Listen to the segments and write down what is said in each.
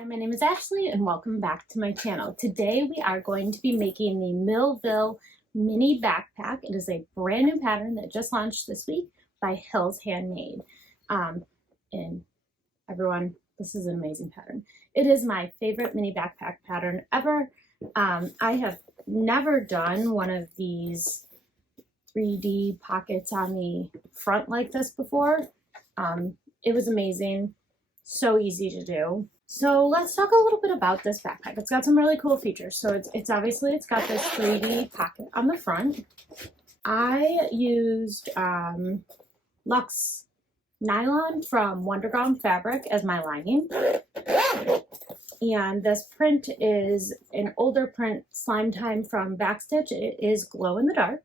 Hi, my name is Ashley and welcome back to my channel. Today we are going to be making the Millville mini backpack. It is a brand new pattern that just launched this week by Hills Handmade. And everyone, this is an amazing pattern. It is my favorite mini backpack pattern ever. I have never done one of these 3D pockets on the front like this before. It was amazing, so easy to do. So let's talk a little bit about this backpack. It's got some really cool features. So it's obviously got this 3D pocket on the front. I used Luxe nylon from Wonderground fabric as my lining. And this print is an older print, Slime Time from Backstitch. It is glow in the dark.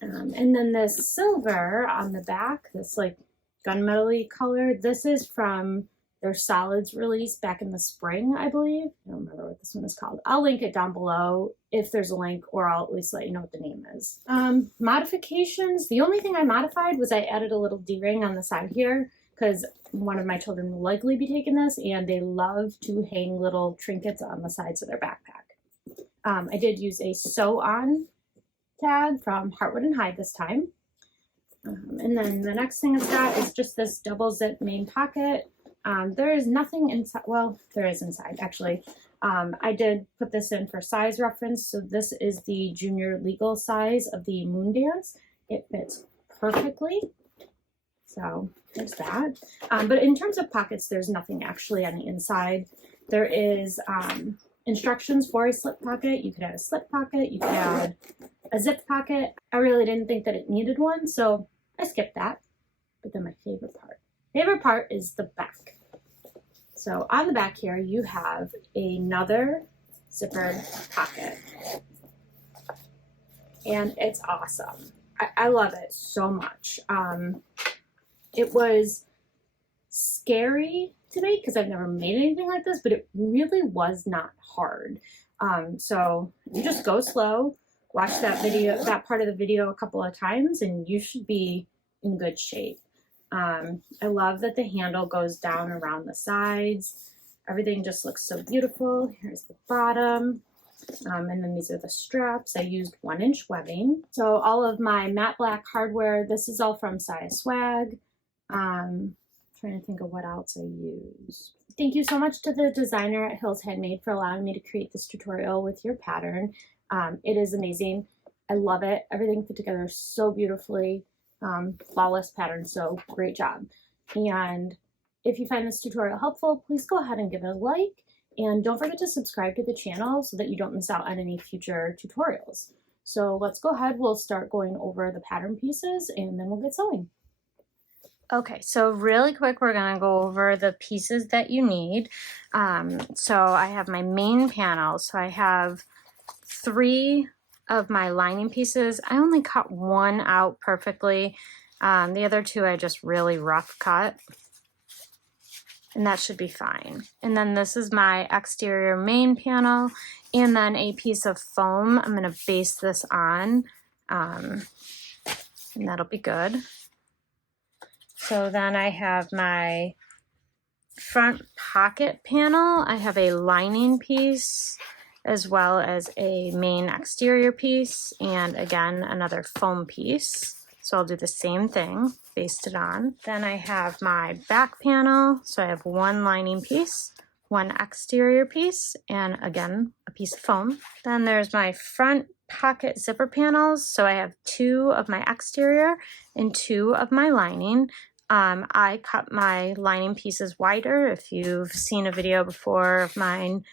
And then this silver on the back, this like gunmetal-y color, this is from their solids release back in the spring, I believe. I don't remember what this one is called. I'll link it down below if there's a link, or I'll at least let you know what the name is. Modifications, the only thing I modified was I added a little D-ring on the side here because one of my children will likely be taking this and they love to hang little trinkets on the sides of their backpack. I did use a sew on tag from Heartwood and Hide this time. And then the next thing it's got is just this double zip main pocket. There is nothing inside. Well, there is inside actually. I did put this in for size reference. So this is the junior legal size of the Moon Dance. It fits perfectly. So there's that. But in terms of pockets, there's nothing actually on the inside. There is instructions for a slip pocket. You could add a slip pocket. You could add a zip pocket. I really didn't think that it needed one, so I skipped that. But then my favorite part is the back. So on the back here, you have another zippered pocket. And it's awesome. I love it so much. It was scary to make because I've never made anything like this, but it really was not hard. So you just go slow, watch that part of the video a couple of times, and you should be in good shape. I love that the handle goes down around the sides. Everything just looks so beautiful. Here's the bottom. And then these are the straps. I used 1-inch webbing. So all of my matte black hardware, this is all from Saya Swag. Trying to think of what else I used. Thank you so much to the designer at Hills Handmade for allowing me to create this tutorial with your pattern. It is amazing. I love it. Everything put together so beautifully. Flawless pattern, so great job. And if you find this tutorial helpful, please go ahead and give it a like, and don't forget to subscribe to the channel so that you don't miss out on any future tutorials. So let's go ahead, we'll start going over the pattern pieces and then we'll get sewing. Okay, so really quick, we're gonna go over the pieces that you need. So I have my main panel, so I have 3 of my lining pieces. I only cut one out perfectly. The other 2 I just really rough cut, and that should be fine. And then this is my exterior main panel, and then a piece of foam. I'm gonna base this on, and that'll be good. So then I have my front pocket panel. I have a lining piece, as well as a main exterior piece, and again, another foam piece. So I'll do the same thing, baste it on. Then I have my back panel. So I have 1 lining piece, 1 exterior piece, and again, a piece of foam. Then there's my front pocket zipper panels. So I have 2 of my exterior and 2 of my lining. I cut my lining pieces wider. If you've seen a video before of mine,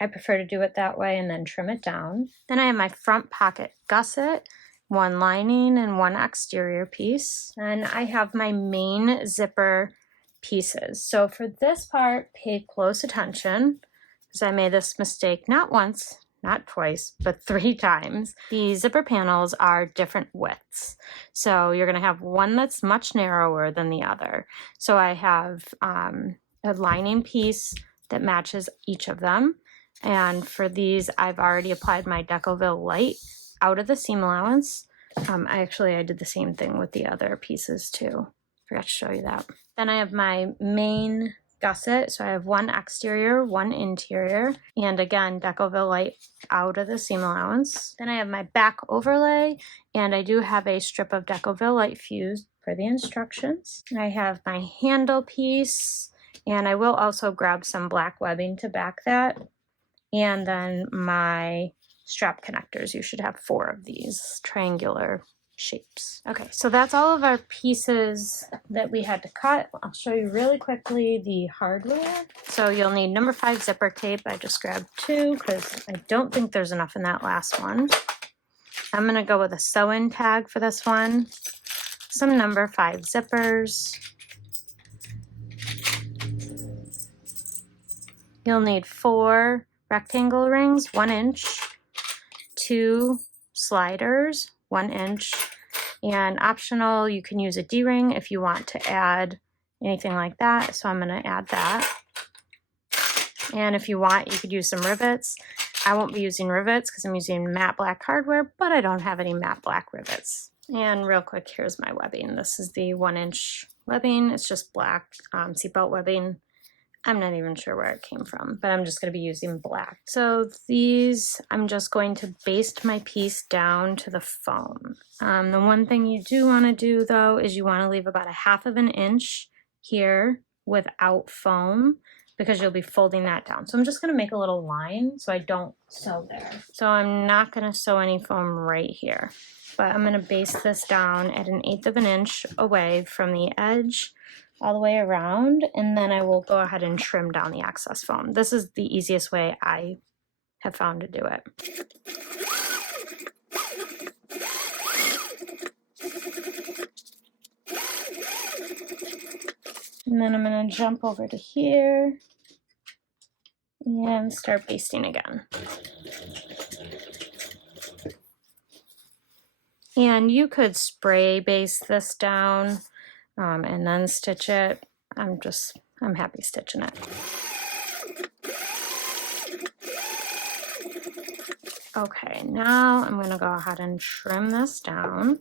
I prefer to do it that way and then trim it down. Then I have my front pocket gusset, 1 lining and 1 exterior piece. And I have my main zipper pieces. So for this part, pay close attention because I made this mistake not once, not twice, but 3 times. The zipper panels are different widths. So you're gonna have one that's much narrower than the other. So I have a lining piece that matches each of them. And for these, I've already applied my Decoville Light out of the seam allowance. I did the same thing with the other pieces too. Forgot to show you that. Then I have my main gusset. So I have one exterior, one interior, and again, Decoville light out of the seam allowance. Then I have my back overlay, and I do have a strip of Decoville light fused for the instructions. I have my handle piece, and I will also grab some black webbing to back that. And then my strap connectors. You should have 4 of these triangular shapes. Okay, so that's all of our pieces that we had to cut. I'll show you really quickly the hardware. So you'll need number 5 zipper tape. I just grabbed 2 because I don't think there's enough in that last one. I'm gonna go with a sew-in tag for this one. Some number 5 zippers. You'll need 4 rectangle rings, 1 inch, 2 sliders, 1 inch, and optional, you can use a D-ring if you want to add anything like that. So I'm going to add that. And if you want, you could use some rivets. I won't be using rivets because I'm using matte black hardware, but I don't have any matte black rivets. And real quick, here's my webbing. This is the 1 inch webbing. It's just black seatbelt webbing. I'm not even sure where it came from, but I'm just going to be using black. So these, I'm just going to baste my piece down to the foam. The one thing you do want to do though is you want to leave about 1/2 inch here without foam because you'll be folding that down. So I'm just going to make a little line so I don't sew there. So I'm not going to sew any foam right here, but I'm going to baste this down at 1/8 inch away from the edge all the way around, and then I will go ahead and trim down the excess foam. This is the easiest way I have found to do it. And then I'm going to jump over to here and start basting again. And you could spray baste this down and then stitch it. I'm happy stitching it. Okay, now I'm going to go ahead and trim this down.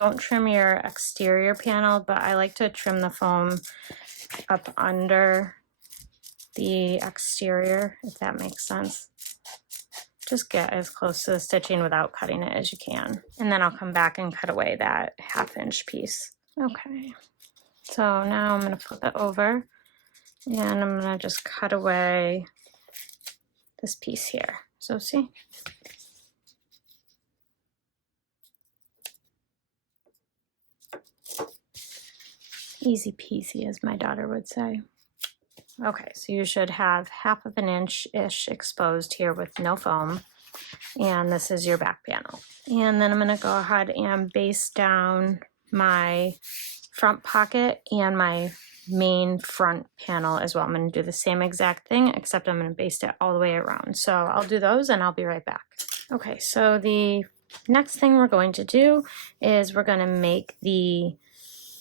Don't trim your exterior panel, but I like to trim the foam up under the exterior, if that makes sense. Just get as close to the stitching without cutting it as you can. And then I'll come back and cut away that 1/2 inch piece. Okay, so now I'm going to flip it over and I'm going to just cut away this piece here. So see? Easy peasy, as my daughter would say. Okay, so you should have 1/2 inch-ish exposed here with no foam. And this is your back panel. And then I'm going to go ahead and baste down my front pocket and my main front panel as well. I'm going to do the same exact thing, except I'm going to baste it all the way around. So I'll do those and I'll be right back. Okay, so the next thing we're going to do is we're going to make the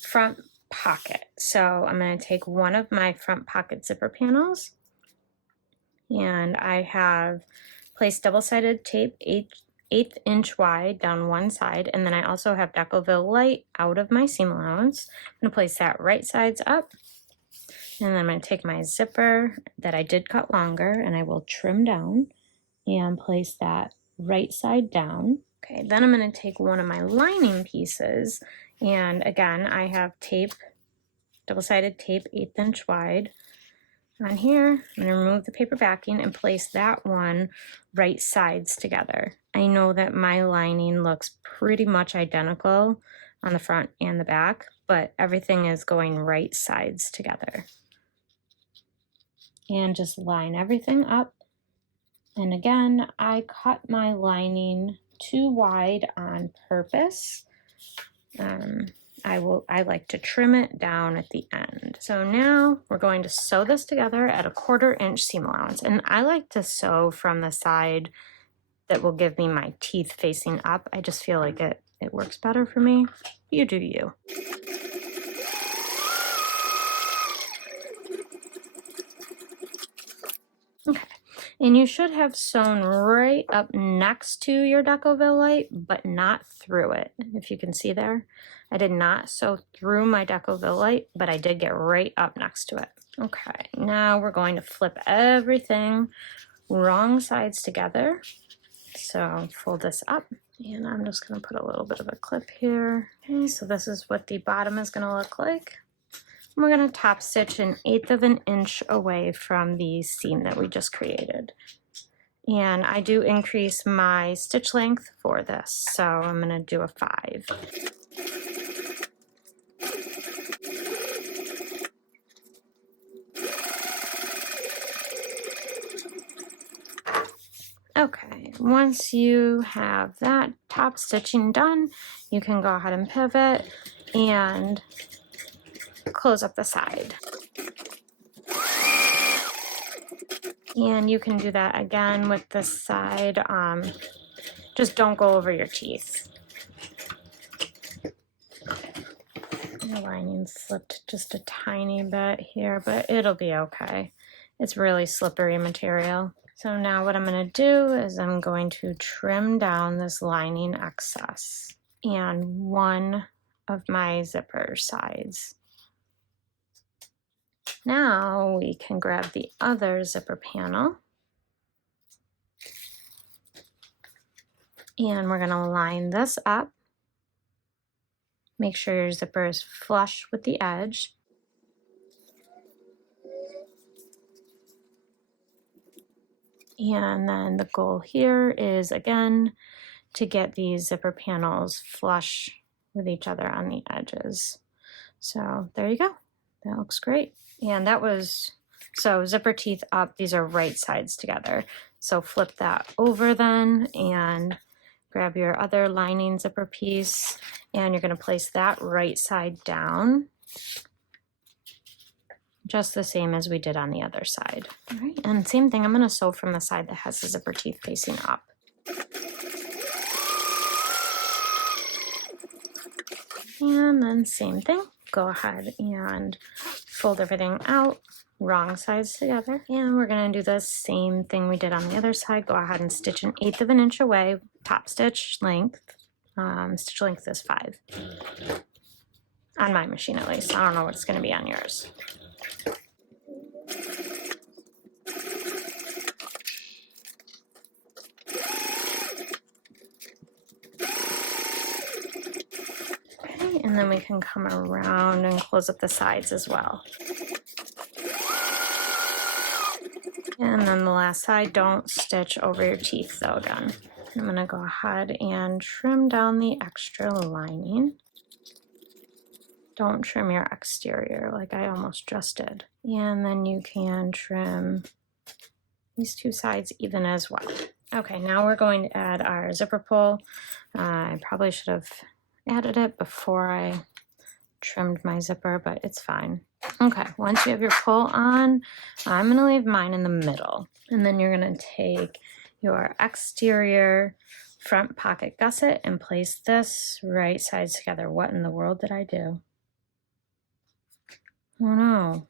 front pocket. So I'm going to take one of my front pocket zipper panels, and I have placed double-sided tape 1/8 inch wide down one side, and then I also have Decoville light out of my seam allowance. I'm going to place that right sides up, and then I'm going to take my zipper that I did cut longer and I will trim down and place that right side down. Okay, then I'm going to take one of my lining pieces, and again I have tape, double-sided tape 1/8 inch wide on here. I'm going to remove the paper backing and place that one right sides together. I know that my lining looks pretty much identical on the front and the back, but everything is going right sides together. And just line everything up. And again, I cut my lining too wide on purpose. I like to trim it down at the end. So now we're going to sew this together at 1/4 inch seam allowance. And I like to sew from the side that will give me my teeth facing up. I just feel like it works better for me. You do you. Okay, And you should have sewn right up next to your Decoville light, but not through it. If you can see there, I did not sew through my Decoville light, but I did get right up next to it. Okay, now we're going to flip everything wrong sides together. So fold this up, and I'm just going to put a little bit of a clip here. Okay, so this is what the bottom is going to look like. We're going to top stitch 1/8 of an inch away from the seam that we just created. And I do increase my stitch length for this, so I'm going to do a 5. Okay, once you have that top stitching done, you can go ahead and pivot and close up the side. And you can do that again with this side. Just don't go over your teeth. The lining slipped just a tiny bit here, but it'll be okay. It's really slippery material. So now what I'm going to do is I'm going to trim down this lining excess and one of my zipper sides. Now we can grab the other zipper panel and we're going to line this up. Make sure your zipper is flush with the edge. And then the goal here is, again, to get these zipper panels flush with each other on the edges. So there you go. That looks great. And that was, so zipper teeth up, these are right sides together. So flip that over then and grab your other lining zipper piece, and you're going to place that right side down, just the same as we did on the other side. All right, and same thing, I'm going to sew from the side that has the zipper teeth facing up. And then same thing, go ahead and fold everything out, wrong sides together. And we're going to do the same thing we did on the other side. Go ahead and stitch 1/8 of an inch away, top stitch length. Stitch length is 5. On my machine at least. I don't know what it's going to be on yours. Okay, and then we can come around and close up the sides as well. And then the last side, don't stitch over your teeth though again. I'm going to go ahead and trim down the extra lining. Don't trim your exterior like I almost just did. And then you can trim these two sides even as well. Okay, now we're going to add our zipper pull. I probably should have added it before I trimmed my zipper, but it's fine. Okay, once you have your pull on, I'm going to leave mine in the middle. And then you're going to take your exterior front pocket gusset and place this right sides together. What in the world did I do? Oh no.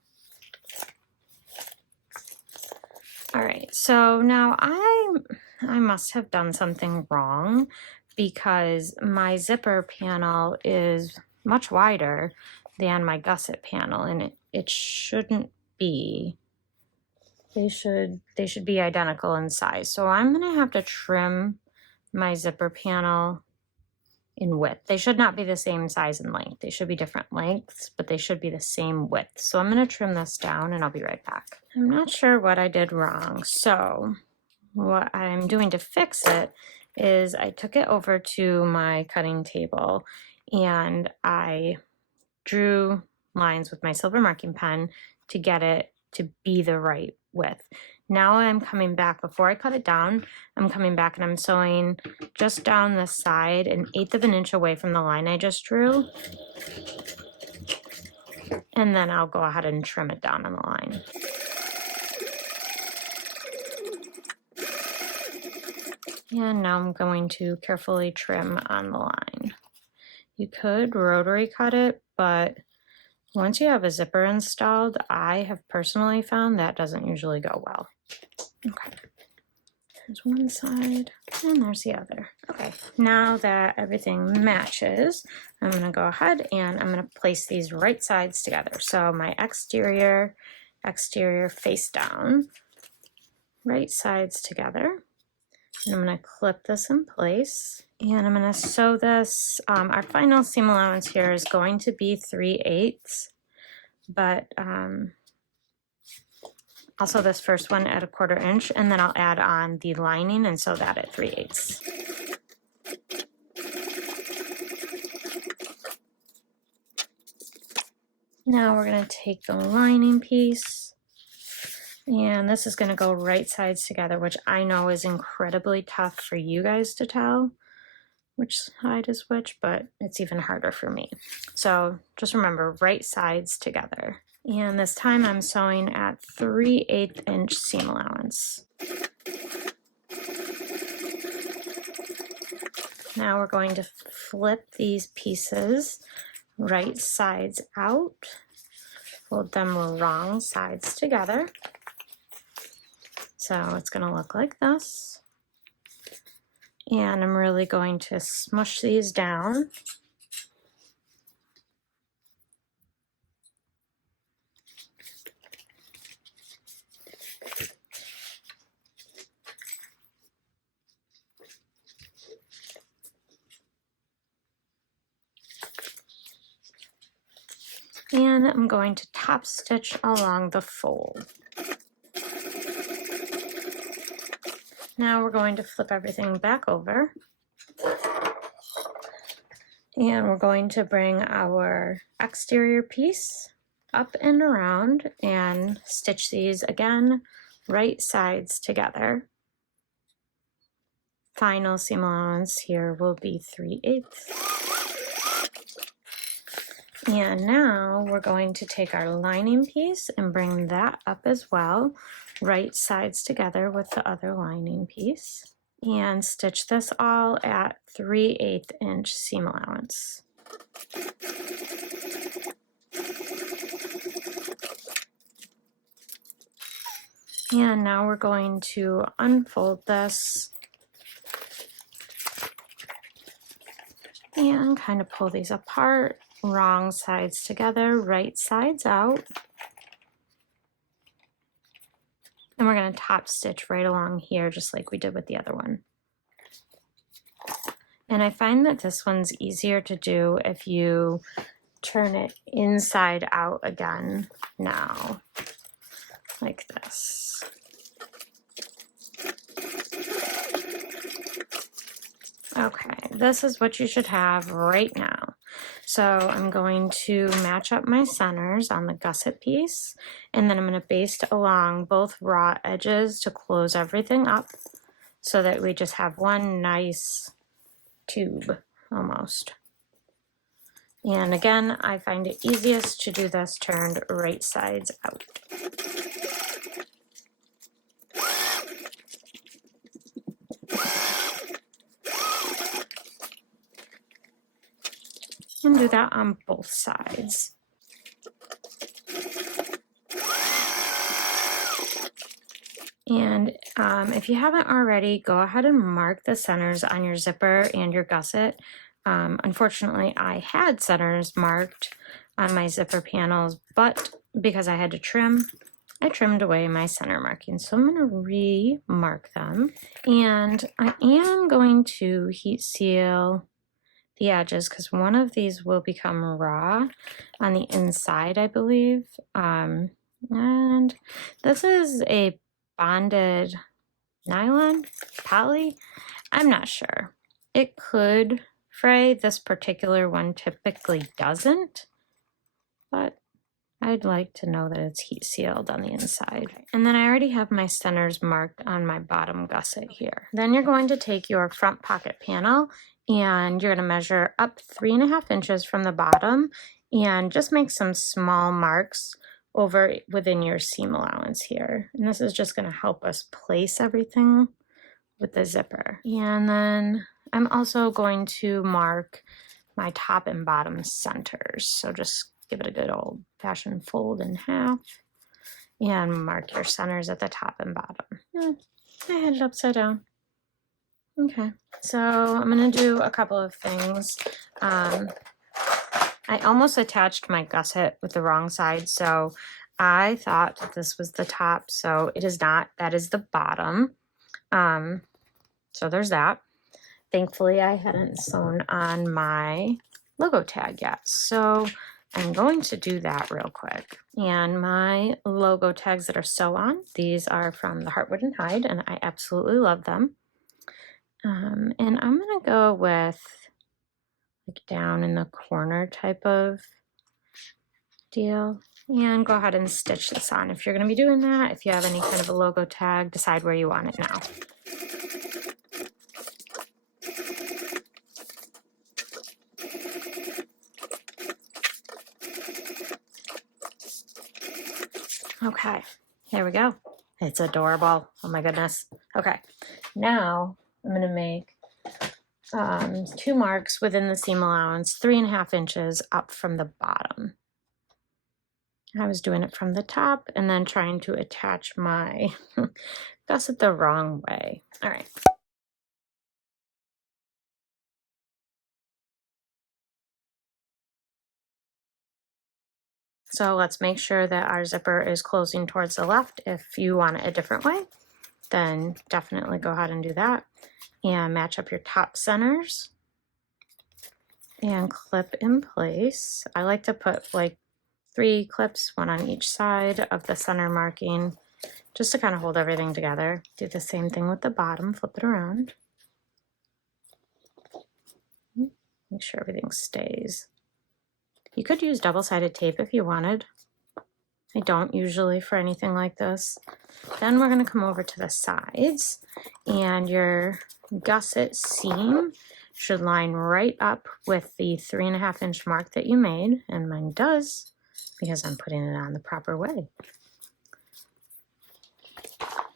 All right, so now I must have done something wrong because my zipper panel is much wider than my gusset panel, and it shouldn't be. They should be identical in size. So I'm going to have to trim my zipper panel in width. They should not be the same size and length. They should be different lengths, but they should be the same width. So I'm going to trim this down and I'll be right back. I'm not sure what I did wrong. So what I'm doing to fix it is I took it over to my cutting table and I drew lines with my silver marking pen to get it to be the right width. Now I'm coming back, before I cut it down, I'm coming back and I'm sewing just down the side 1/8 of an inch away from the line I just drew. And then I'll go ahead and trim it down on the line. And now I'm going to carefully trim on the line. You could rotary cut it, but once you have a zipper installed, I have personally found that doesn't usually go well. Okay, There's one side and there's the other. Okay, now that everything matches, I'm gonna go ahead and I'm gonna place these right sides together. So my exterior face down, right sides together. And I'm gonna clip this in place and I'm gonna sew this. Our final seam allowance here is going to be 3/8, but I'll sew this first one at 1/4 inch and then I'll add on the lining and sew that at 3/8. Now we're going to take the lining piece and this is going to go right sides together, which I know is incredibly tough for you guys to tell which side is which, but it's even harder for me. So just remember, right sides together. And this time I'm sewing at 3/8 inch seam allowance. Now we're going to flip these pieces right sides out, fold them wrong sides together. So it's going to look like this. And I'm really going to smush these down. And I'm going to top stitch along the fold. Now we're going to flip everything back over. And we're going to bring our exterior piece up and around and stitch these again, right sides together. Final seam allowance here will be 3/8. And now we're going to take our lining piece and bring that up as well, right sides together with the other lining piece, and stitch this all at 3/8 inch seam allowance. And now we're going to unfold this and kind of pull these apart, wrong sides together, right sides out. And we're going to top stitch right along here, just like we did with the other one. And I find that this one's easier to do if you turn it inside out again now, like this. Okay, this is what you should have right now. So I'm going to match up my centers on the gusset piece, and then I'm going to baste along both raw edges to close everything up so that we just have one nice tube almost. And again, I find it easiest to do this turned right sides out. And do that on both sides. And if you haven't already, go ahead and mark the centers on your zipper and your gusset. Unfortunately, I had centers marked on my zipper panels, but because I had to trim, I trimmed away my center markings. So I'm going to re-mark them. And I am going to heat seal the edges because one of these will become raw on the inside, I believe. And this is a bonded nylon, poly, I'm not sure. It could fray. This particular one typically doesn't, but I'd like to know that it's heat sealed on the inside. And then I already have my centers marked on my bottom gusset here. Then you're going to take your front pocket panel and you're going to measure up 3.5 inches from the bottom and just make some small marks over within your seam allowance here. And this is just going to help us place everything with the zipper. And then I'm also going to mark my top and bottom centers. So just give it a good old fashioned fold in half and mark your centers at the top and bottom. I had it upside down. Okay, so I'm gonna do a couple of things. I almost attached my gusset with the wrong side, so I thought that this was the top, so it is not. That is the bottom. So there's that. Thankfully, I hadn't sewn on my logo tag yet, so I'm going to do that real quick. And my logo tags that are sew on, these are from the Heartwood and Hide, and I absolutely love them. And I'm gonna go with like down in the corner type of deal, and go ahead and stitch this on. If you're gonna be doing that, if you have any kind of a logo tag, decide where you want it now. Okay, here we go. It's adorable. Oh my goodness. Okay, now I'm gonna make 2 marks within the seam allowance, 3.5 inches up from the bottom. I was doing it from the top and then trying to attach my gusset the wrong way. All right. So let's make sure that our zipper is closing towards the left. If you want it a different way, then definitely go ahead and do that. And match up your top centers and clip in place. I like to put like 3 clips, 1 on each side of the center marking, just to kind of hold everything together. Do the same thing with the bottom, flip it around. Make sure everything stays. You could use double-sided tape if you wanted. I don't usually for anything like this. Then we're going to come over to the sides, and your gusset seam should line right up with the 3.5 inch mark that you made, and mine does because I'm putting it on the proper way.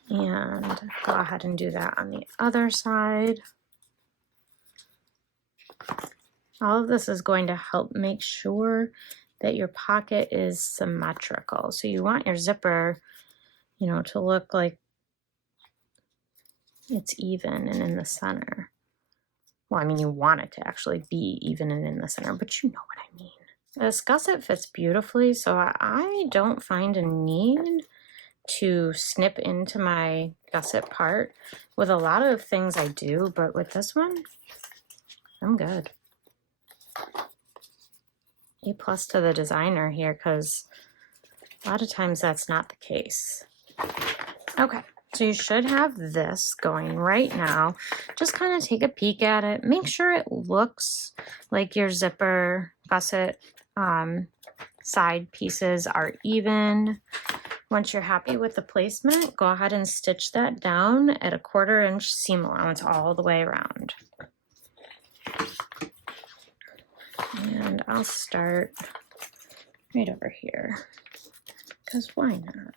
And go ahead and do that on the other side. All of this is going to help make sure that your pocket is symmetrical. So you want your zipper, you know, to look like it's even and in the center. Well, I mean, you want it to actually be even and in the center, but you know what I mean. This gusset fits beautifully, so I don't find a need to snip into my gusset part. With a lot of things I do, but with this one, I'm good. A+ to the designer here, because a lot of times that's not the case. Okay, so you should have this going right now. Just kind of take a peek at it. Make sure it looks like your zipper gusset side pieces are even. Once you're happy with the placement, go ahead and stitch that down at a 1/4 inch seam allowance all the way around. And I'll start right over here, because why not?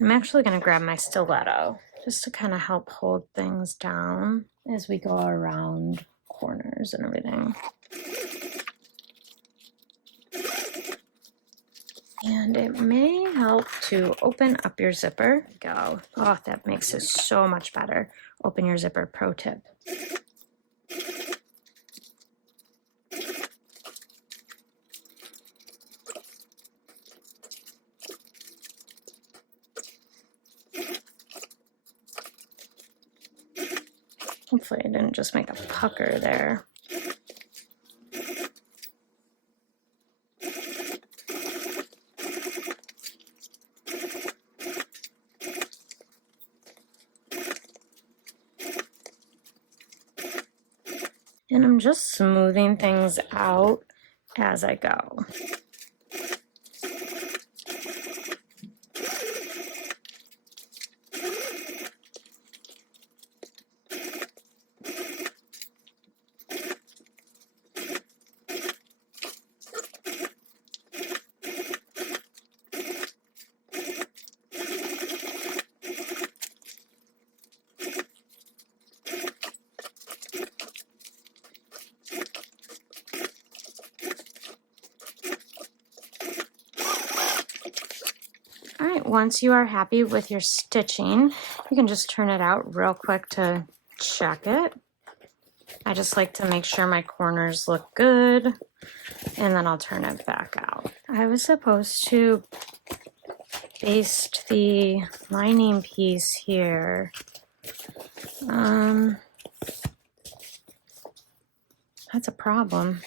I'm actually going to grab my stiletto just to kind of help hold things down as we go around corners and everything. And it may help to open up your zipper. Go. Oh, that makes it so much better. Open your zipper, pro tip. Hopefully I didn't just make a pucker there. And I'm just smoothing things out as I go. point, once you are happy with your stitching, you can just turn it out real quick to check it. I just like to make sure my corners look good, and then I'll turn it back out. I was supposed to baste the lining piece here. That's a problem.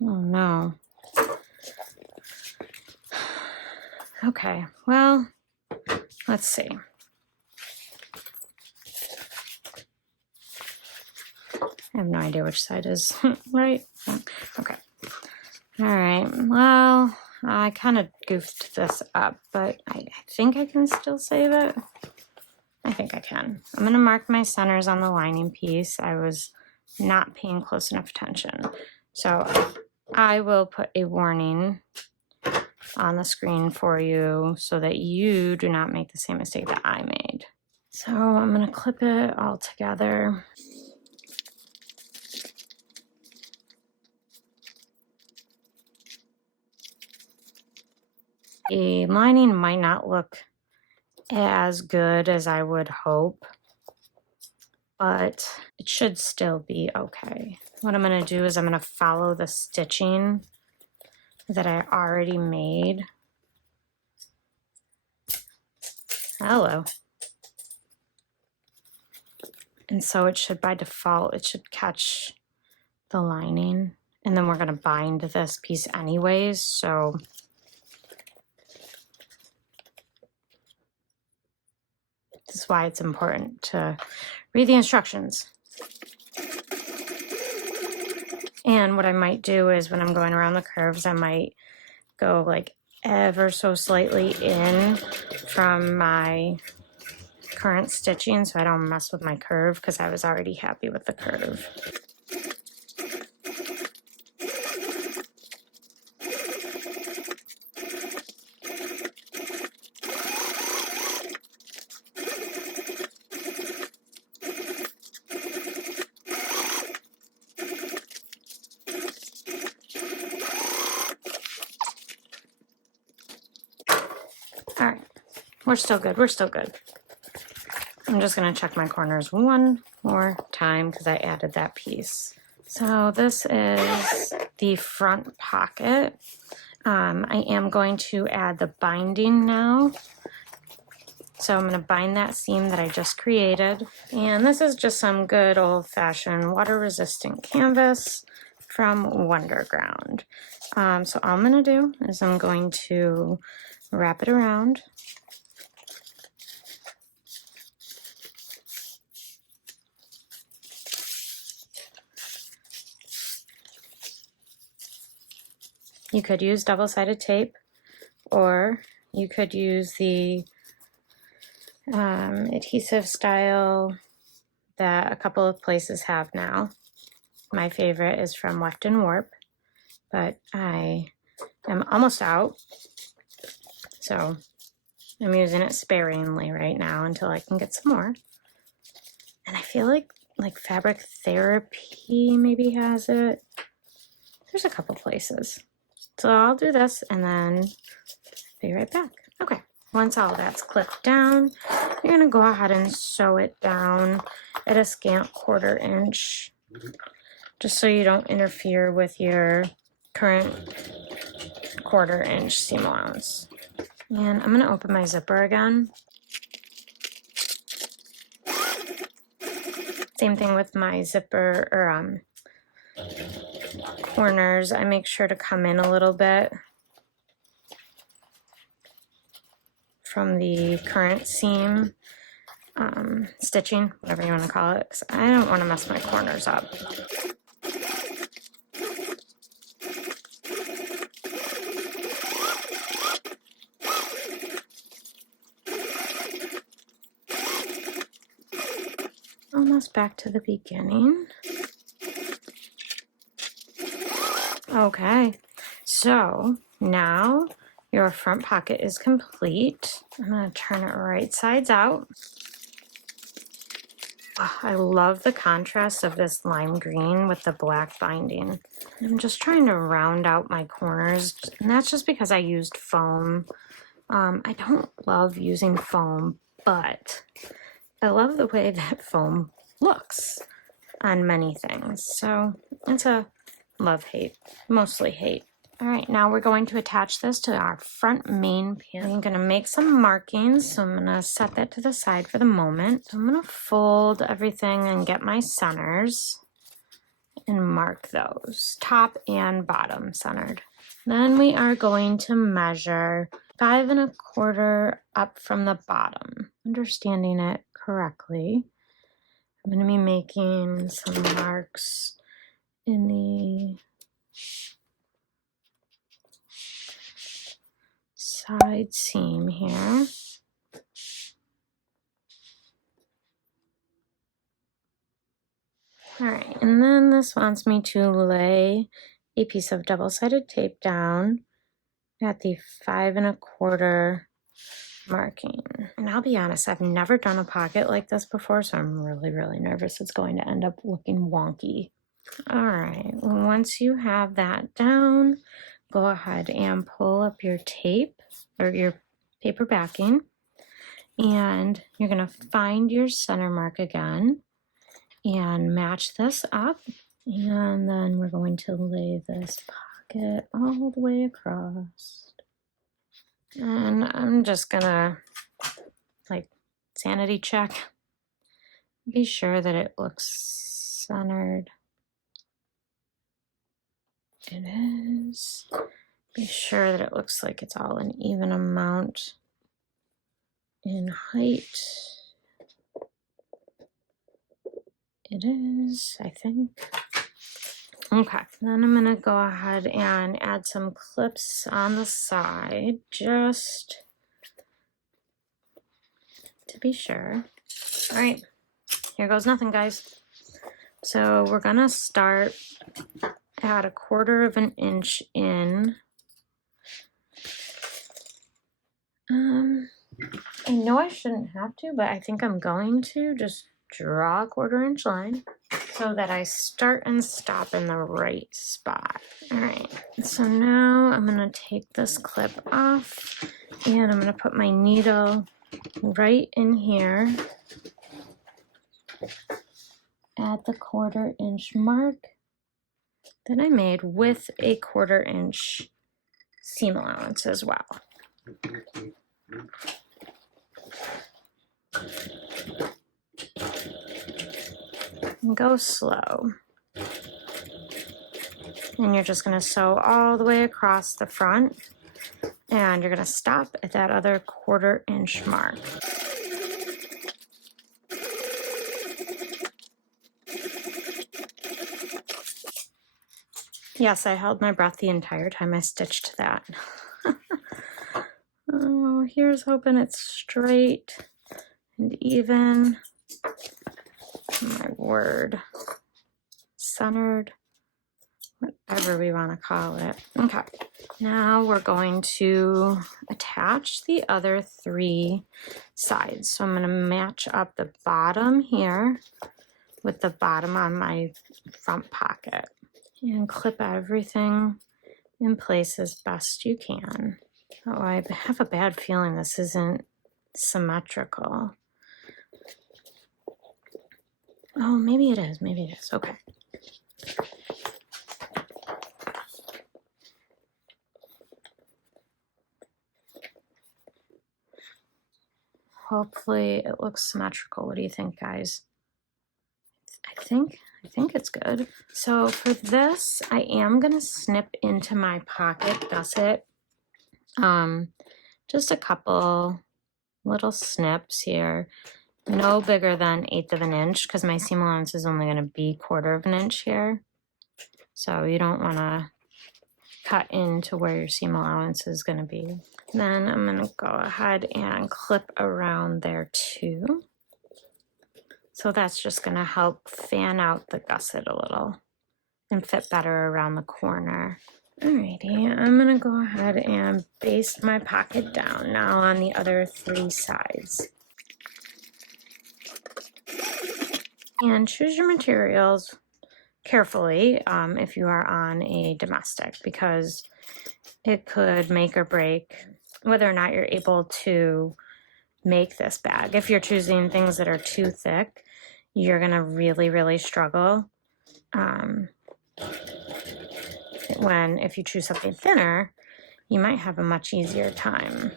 Oh no. Okay, well, let's see. I have no idea which side is right. Okay. All right. Well, I kind of goofed this up, but I think I can still save it. I think I can. I'm going to mark my centers on the lining piece. I was not paying close enough attention. So I will put a warning on the screen for you so that you do not make the same mistake that I made. So I'm going to clip it all together. The lining might not look as good as I would hope, but it should still be okay. What I'm going to do is I'm going to follow the stitching that I already made. Hello. And so it should, by default, it should catch the lining. And then we're going to bind this piece anyways, so this is why it's important to read the instructions. And what I might do is when I'm going around the curves, I might go like ever so slightly in from my current stitching so I don't mess with my curve, because I was already happy with the curve. All right, we're still good, we're still good. I'm just gonna check my corners one more time because I added that piece. So this is the front pocket. I am going to add the binding now. So I'm gonna bind that seam that I just created. And this is just some good old-fashioned water-resistant canvas from Wonderground. So all I'm gonna do is I'm going to wrap it around. You could use double-sided tape, or you could use the adhesive style that a couple of places have now. My favorite is from Weft and Warp, but I am almost out, so I'm using it sparingly right now until I can get some more. And I feel like Fabric Therapy maybe has it. There's a couple places. So I'll do this and then be right back. Okay, once all that's clipped down, you're gonna go ahead and sew it down at a scant 1/4 inch, just so you don't interfere with your current 1/4 inch seam allowance. And I'm gonna open my zipper again. Same thing with my zipper or corners. I make sure to come in a little bit from the current seam stitching, whatever you want to call it, because I don't want to mess my corners up. Almost back to the beginning. Okay, so now your front pocket is complete. I'm going to turn it right sides out. Oh, I love the contrast of this lime green with the black binding. I'm just trying to round out my corners, and that's just because I used foam. I don't love using foam, but I love the way that foam looks on many things. So it's a love-hate, mostly hate. All right, now we're going to attach this to our front main panel. I'm gonna make some markings, so I'm gonna set that to the side for the moment. So I'm gonna fold everything and get my centers and mark those, top and bottom centered. Then we are going to measure 5 1/4 up from the bottom, understanding it correctly. I'm gonna be making some marks in the side seam here. All right, and then this wants me to lay a piece of double-sided tape down at the 5 1/4 marking. And I'll be honest, I've never done a pocket like this before, so I'm really nervous it's going to end up looking wonky. All right, once you have that down, go ahead and pull up your tape or your paper backing, and you're going to find your center mark again and match this up, and then we're going to lay this pocket all the way across. And I'm just gonna like sanity check, be sure that it looks centered. It is. Be sure that it looks like it's all an even amount in height. It is, I think. Okay, then I'm gonna go ahead and add some clips on the side, just to be sure. All right, here goes nothing, guys. So we're gonna start at 1/4 inch in. I know I shouldn't have to, but I think I'm going to just draw a 1/4 inch line so that I start and stop in the right spot. All right, so now I'm gonna take this clip off and I'm gonna put my needle right in here at the 1/4 inch mark that I made with a 1/4 inch seam allowance as well. And go slow. And you're just going to sew all the way across the front, and you're going to stop at that other 1/4 inch mark. Yes, I held my breath the entire time I stitched that. Oh, here's hoping it's straight and even. My word. Centered. Whatever we want to call it. Okay. Now we're going to attach the other 3 sides. So I'm going to match up the bottom here with the bottom on my front pocket. And clip everything in place as best you can. Oh, I have a bad feeling this isn't symmetrical. Oh, maybe it is. Maybe it is. Okay. Hopefully it looks symmetrical. What do you think, guys? I think it's good. So for this, I am gonna snip into my pocket gusset. Just a couple little snips here. No bigger than 1/8 inch because my seam allowance is only gonna be 1/4 inch here. So you don't wanna cut into where your seam allowance is gonna be. Then I'm gonna go ahead and clip around there too. So that's just gonna help fan out the gusset a little and fit better around the corner. Alrighty, I'm gonna go ahead and baste my pocket down now on the other 3 sides. And choose your materials carefully if you are on a domestic, because it could make or break whether or not you're able to make this bag. If you're choosing things that are too thick, you're gonna really, really struggle. If you choose something thinner, you might have a much easier time.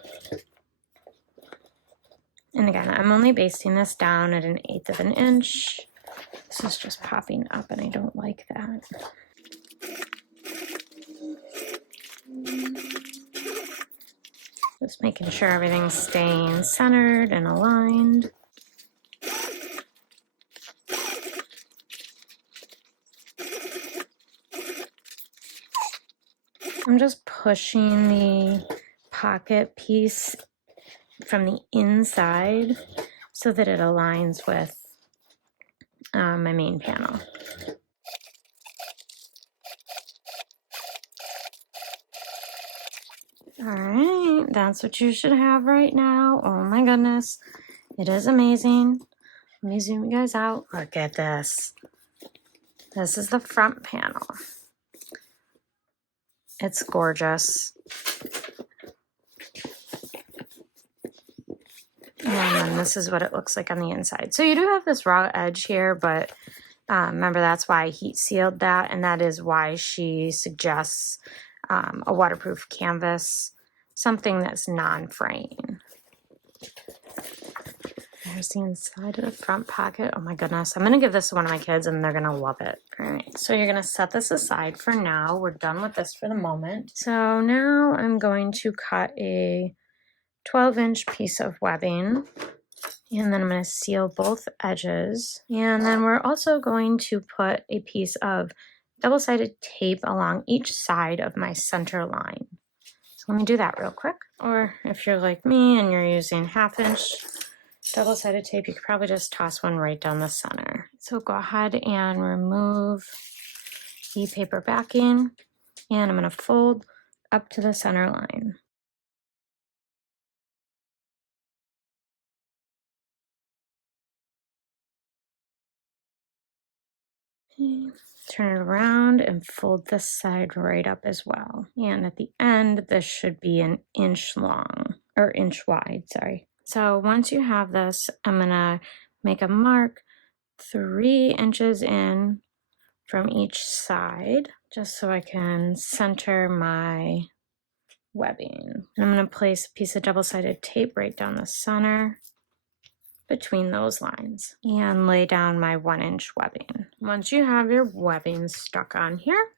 And again, I'm only basting this down at 1/8 of an inch. This is just popping up and I don't like that. Just making sure everything's staying centered and aligned. I'm just pushing the pocket piece from the inside so that it aligns with my main panel. All right, that's what you should have right now. Oh my goodness, it is amazing. Let me zoom you guys out. Look at this. This is the front panel. It's gorgeous. And then this is what it looks like on the inside. So you do have this raw edge here, but remember that's why I heat sealed that, and that is why she suggests a waterproof canvas, something that's non-fraying. There's the inside of the front pocket. Oh my goodness, I'm gonna give this to one of my kids and they're gonna love it. All right, so you're gonna set this aside for now. We're done with this for the moment. So now I'm going to cut a 12-inch piece of webbing, and then I'm going to seal both edges. And then we're also going to put a piece of double-sided tape along each side of my center line. So let me do that real quick. Or if you're like me and you're using 1/2-inch double-sided tape, you could probably just toss one right down the center. So go ahead and remove the paper backing, and I'm going to fold up to the center line. Turn it around and fold this side right up as well. And at the end, this should be 1 inch long, or inch wide, sorry. So once you have this, I'm gonna make a mark 3 inches in from each side, just so I can center my webbing. And I'm gonna place a piece of double-sided tape right down the center between those lines and lay down my 1-inch webbing. Once you have your webbing stuck on here,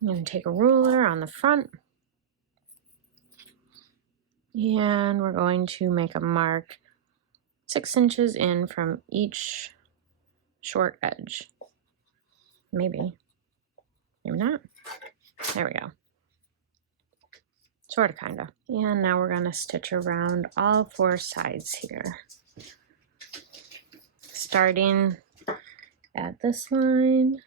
I'm going to take a ruler on the front and we're going to make a mark 6 inches in from each short edge. Maybe not. There we go. Sort of, kind of. And now we're going to stitch around all 4 sides here. Starting at this line.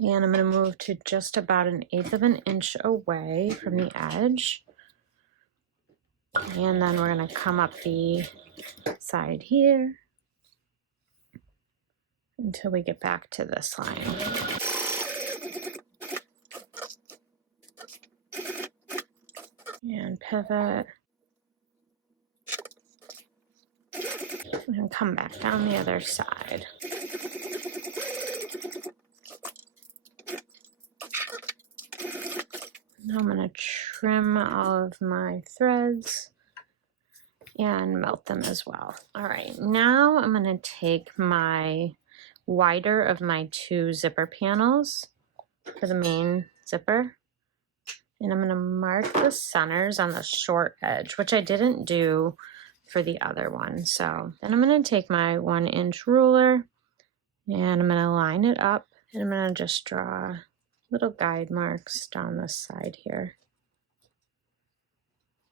And I'm going to move to just about 1/8 of an inch away from the edge. And then we're going to come up the side here until we get back to this line. And pivot. And come back down the other side. Now I'm going to trim all of my threads and melt them as well. All right, now I'm going to take my wider of my 2 zipper panels for the main zipper, and I'm going to mark the centers on the short edge, which I didn't do for the other one. So then I'm going to take my 1-inch ruler and I'm going to line it up, and I'm going to just draw little guide marks down this side here.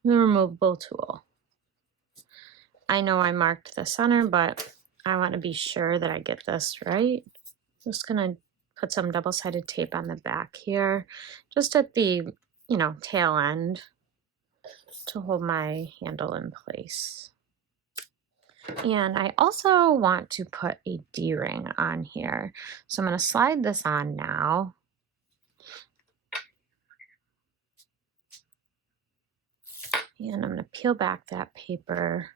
The removable tool. I know I marked the center, but I want to be sure that I get this right. Just gonna put some double-sided tape on the back here, just at the, tail end. to hold my handle in place. And I also want to put a D-ring on here. So I'm going to slide this on now. And I'm going to peel back that paper.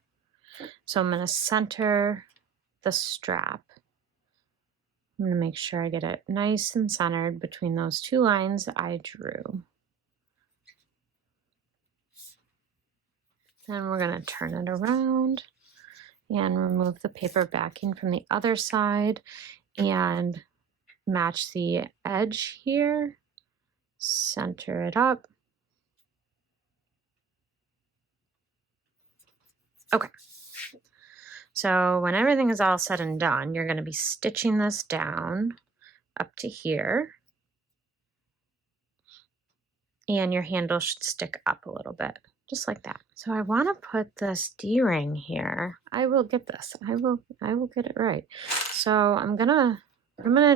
So I'm going to center the strap. I'm going to make sure I get it nice and centered between those two lines I drew. Then we're going to turn it around and remove the paper backing from the other side and match the edge here, center it up. Okay, so when everything is all said and done, you're going to be stitching this down up to here, and your handle should stick up a little bit, just like that. So I want to put this D-ring here. I will get this. I will get it right. So I'm gonna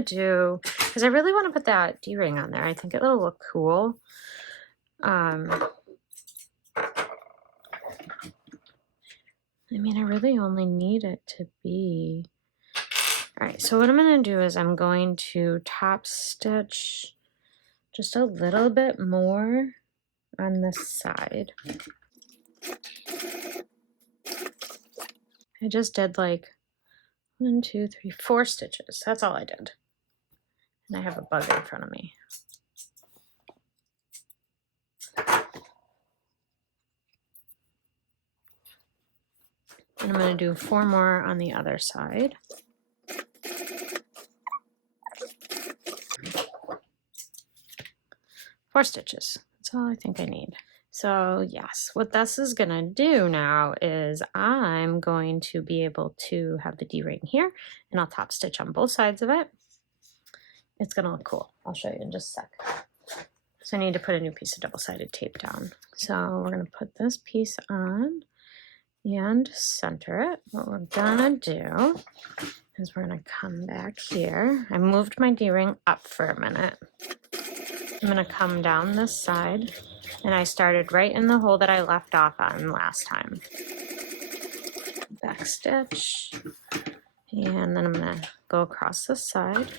do, because I really want to put that D-ring on there. I think it'll look cool. I mean, I really only need it to be, all right, so what I'm going to do is I'm going to top stitch just a little bit more on this side. I just did like 1, 2, 3, 4 stitches. That's all I did. And I have a bug in front of me. And I'm going to do 4 more on the other side. Four stitches. That's all I think I need. So yes, what this is going to do now is I'm going to be able to have the D-ring here, and I'll top stitch on both sides of it. It's going to look cool. I'll show you in just a sec. So I need to put a new piece of double-sided tape down. So we're going to put this piece on and center it. What we're gonna do is we're gonna come back here. I moved my D-ring up for a minute. I'm gonna come down this side, and I started right in the hole that I left off on last time. Back stitch, and then I'm gonna go across this side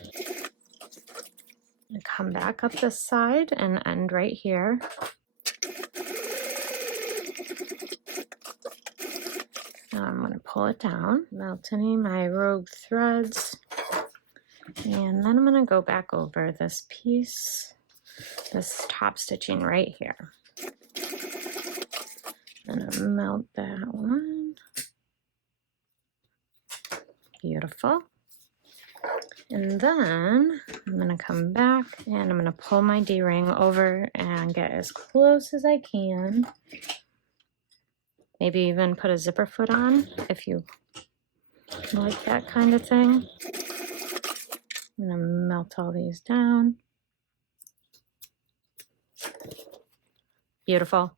and come back up this side and end right here. Now I'm going to pull it down, melting my rogue threads, and then I'm going to go back over this piece, this top stitching right here. I'm going to melt that one. Beautiful. And then I'm going to come back and I'm going to pull my D-ring over and get as close as I can. Maybe even put a zipper foot on if you like that kind of thing. I'm going to melt all these down. Beautiful.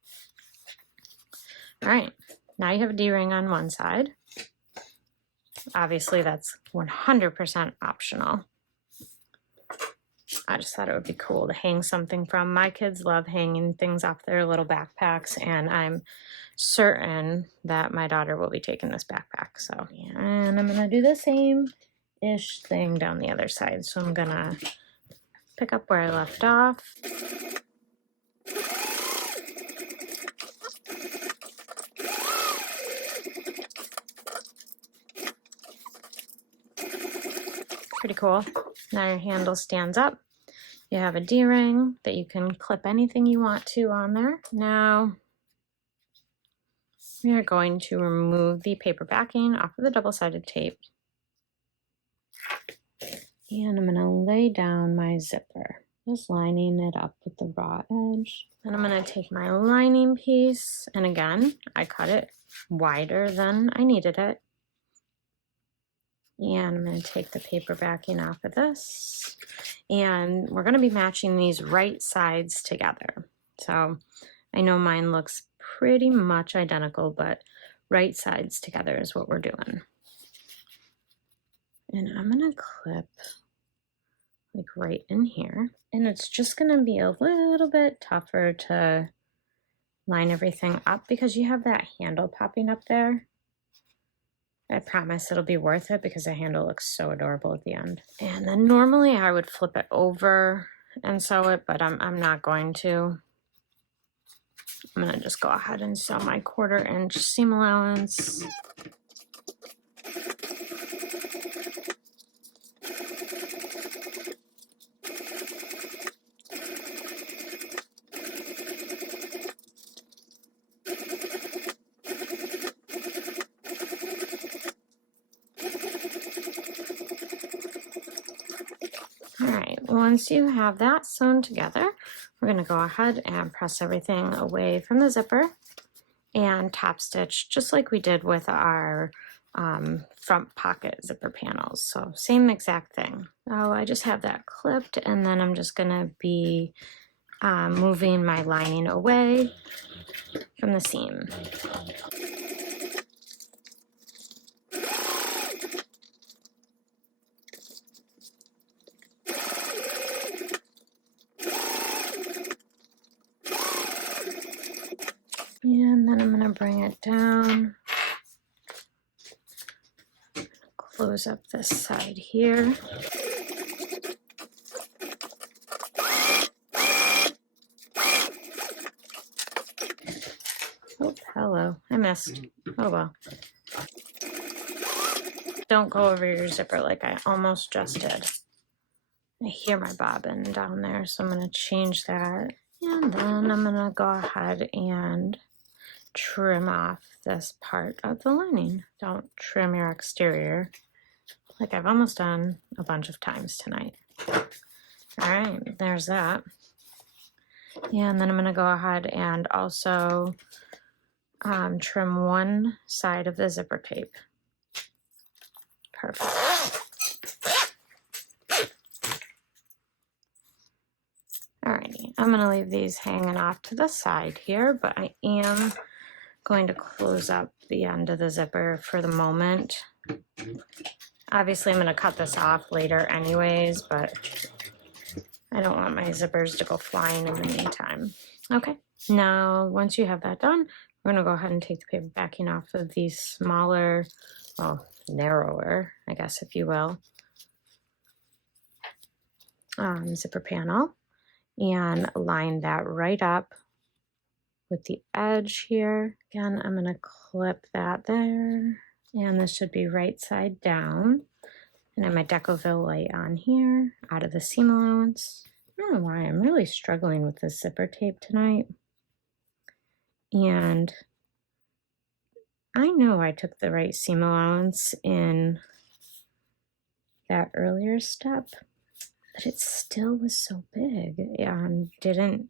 All right, now you have a D-ring on one side. Obviously, that's 100% optional. I just thought it would be cool to hang something from. My kids love hanging things off their little backpacks, and I'm certain that my daughter will be taking this backpack. So, and I'm gonna do the same-ish thing down the other side. So I'm gonna pick up where I left off. Pretty cool. Now your handle stands up. You have a D-ring that you can clip anything you want to on there. Now we are going to remove the paper backing off of the double-sided tape. And I'm going to lay down my zipper, just lining it up with the raw edge. And I'm going to take my lining piece, and again, I cut it wider than I needed it. And I'm going to take the paper backing off of this, and we're going to be matching these right sides together. So I know mine looks pretty much identical, but right sides together is what we're doing. And I'm going to clip like right in here, and it's just going to be a little bit tougher to line everything up because you have that handle popping up there. I promise it'll be worth it because the handle looks so adorable at the end. And then normally I would flip it over and sew it, but I'm not going to. I'm gonna just go ahead and sew my 1/4 inch seam allowance. All right, once you have that sewn together, we're going to go ahead and press everything away from the zipper and top stitch just like we did with our front pocket zipper panels. So same exact thing. Oh, I just have that clipped, and then I'm just going to be moving my lining away from the seam. And then I'm going to bring it down, close up this side here. Oh, hello, I missed. Oh well. Don't go over your zipper like I almost just did. I hear my bobbin down there, so I'm going to change that. And then I'm going to go ahead and trim off this part of the lining. Don't trim your exterior like I've almost done a bunch of times tonight. All right, there's that. And then I'm going to go ahead and also trim one side of the zipper tape. Perfect. Alrighty, I'm going to leave these hanging off to the side here, but I am going to close up the end of the zipper for the moment. Obviously, I'm going to cut this off later anyways, but I don't want my zippers to go flying in the meantime. Okay, now once you have that done, we're going to go ahead and take the paper backing off of the smaller, well, narrower, I guess, if you will, zipper panel, and line that right up with the edge here. Again, I'm going to clip that there, and this should be right side down. And I have my Decoville light on here, out of the seam allowance. I don't know why, I'm really struggling with this zipper tape tonight. And I know I took the right seam allowance in that earlier step, but it still was so big and didn't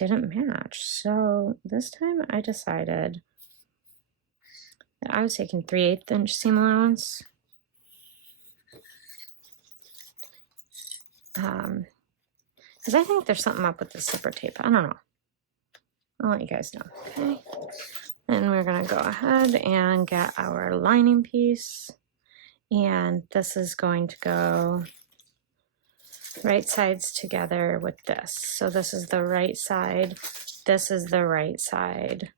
match. So this time I decided that I was taking 3/8 inch seam allowance. Because I think there's something up with the zipper tape. I don't know. I'll let you guys know. Okay. And we're going to go ahead and get our lining piece. And this is going to go right sides together with this. So this is the right side. This is the right side.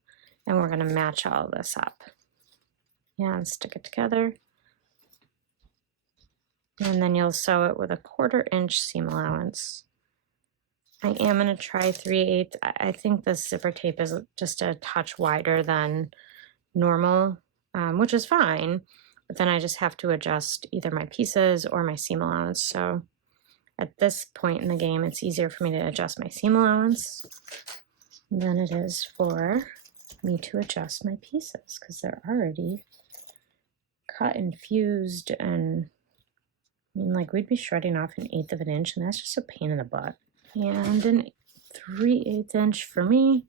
And we're going to match all this up. And stick it together. And then you'll sew it with a 1/4 inch seam allowance. I am going to try 3/8. I think this zipper tape is just a touch wider than normal, which is fine. But then I just have to adjust either my pieces or my seam allowance. So at this point in the game, it's easier for me to adjust my seam allowance than it is for me to adjust my pieces because they're already cut and fused, and I mean, like, we'd be shredding off 1/8 of an inch, and that's just a pain in the butt. And an 3/8 inch for me,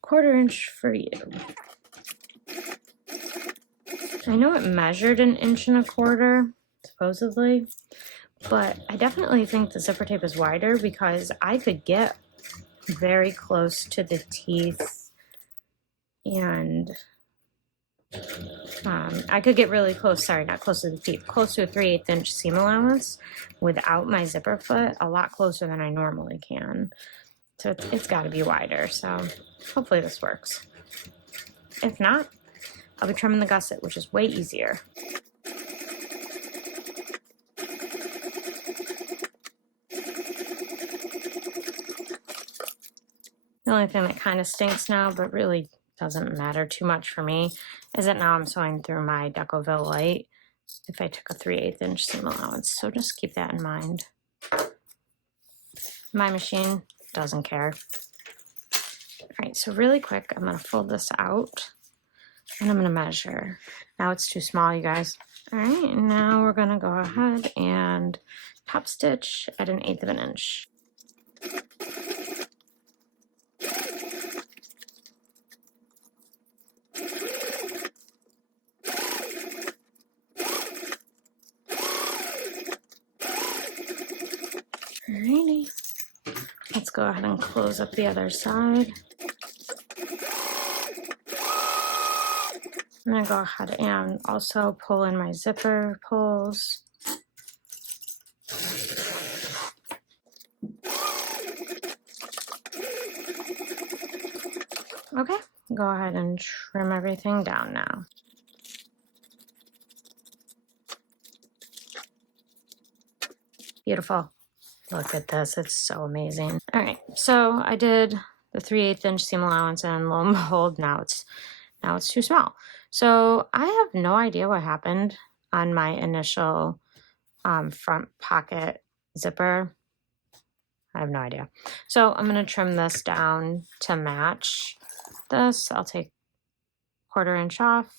1/4 inch for you. I know it measured 1 1/4 inches, supposedly, but I definitely think the zipper tape is wider because I could get very close to the teeth, and I could get really close, sorry, not close to the teeth, close to a 3/8 inch seam allowance without my zipper foot, a lot closer than I normally can. So it's got to be wider. So hopefully this works. If not, I'll be trimming the gusset, which is way easier. The only thing that kind of stinks now, but really doesn't matter too much for me, is that now I'm sewing through my Decoville light if I took a 3/8 inch seam allowance. So just keep that in mind. My machine doesn't care. All right, so really quick, I'm gonna fold this out and I'm gonna measure. Now it's too small, you guys. All right, now we're gonna go ahead and top stitch at 1/8 of an inch. Alrighty, let's go ahead and close up the other side. I'm gonna go ahead and also pull in my zipper pulls. Okay, go ahead and trim everything down now. Beautiful. Look at this, it's so amazing. All right, so I did the 3/8 inch seam allowance and lo and behold, now it's too small. So I have no idea what happened on my initial front pocket zipper. I have no idea. So I'm gonna trim this down to match this. I'll take 1/4 inch off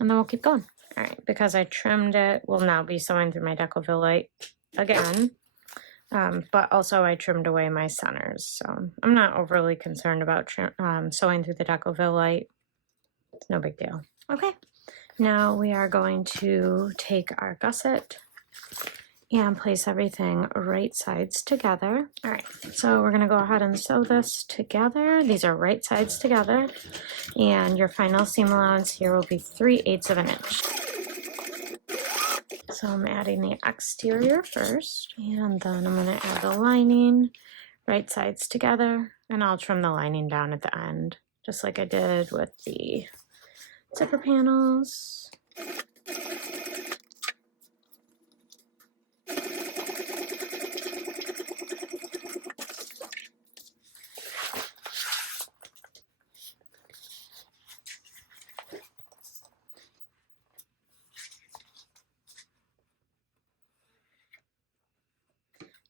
and then we'll keep going. All right, because I trimmed it, we'll now be sewing through my Decoville light again. But also I trimmed away my centers, so I'm not overly concerned about sewing through the Decoville light. It's no big deal. Okay, now we are going to take our gusset and place everything right sides together. All right, so we're gonna go ahead and sew this together. These are right sides together, and your final seam allowance here will be 3/8 of an inch. So I'm adding the exterior first, and then I'm gonna add the lining, right sides together, and I'll trim the lining down at the end, just like I did with the zipper panels.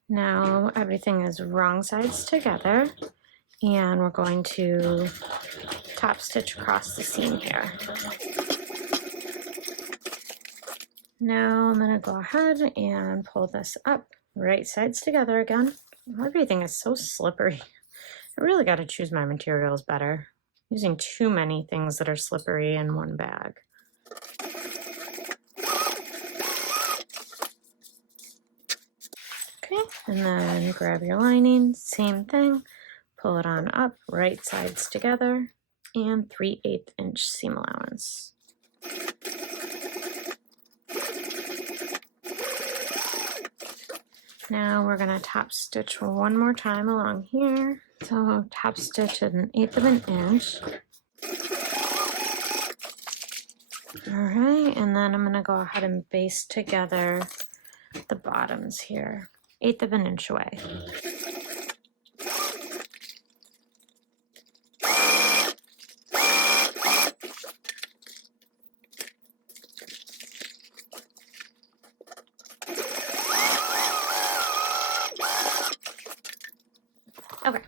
Now everything is wrong sides together, and we're going to top stitch across the seam here. Now I'm gonna go ahead and pull this up, right sides together again. Everything is so slippery. I really got to choose my materials better. I'm using too many things that are slippery in one bag. Okay, and then grab your lining, same thing, pull it on up, right sides together, and 3/8 inch seam allowance. Now we're gonna top stitch one more time along here. So top stitch at 1/8 of an inch. All right, and then I'm gonna go ahead and baste together the bottoms here, 1/8 of an inch away. Okay,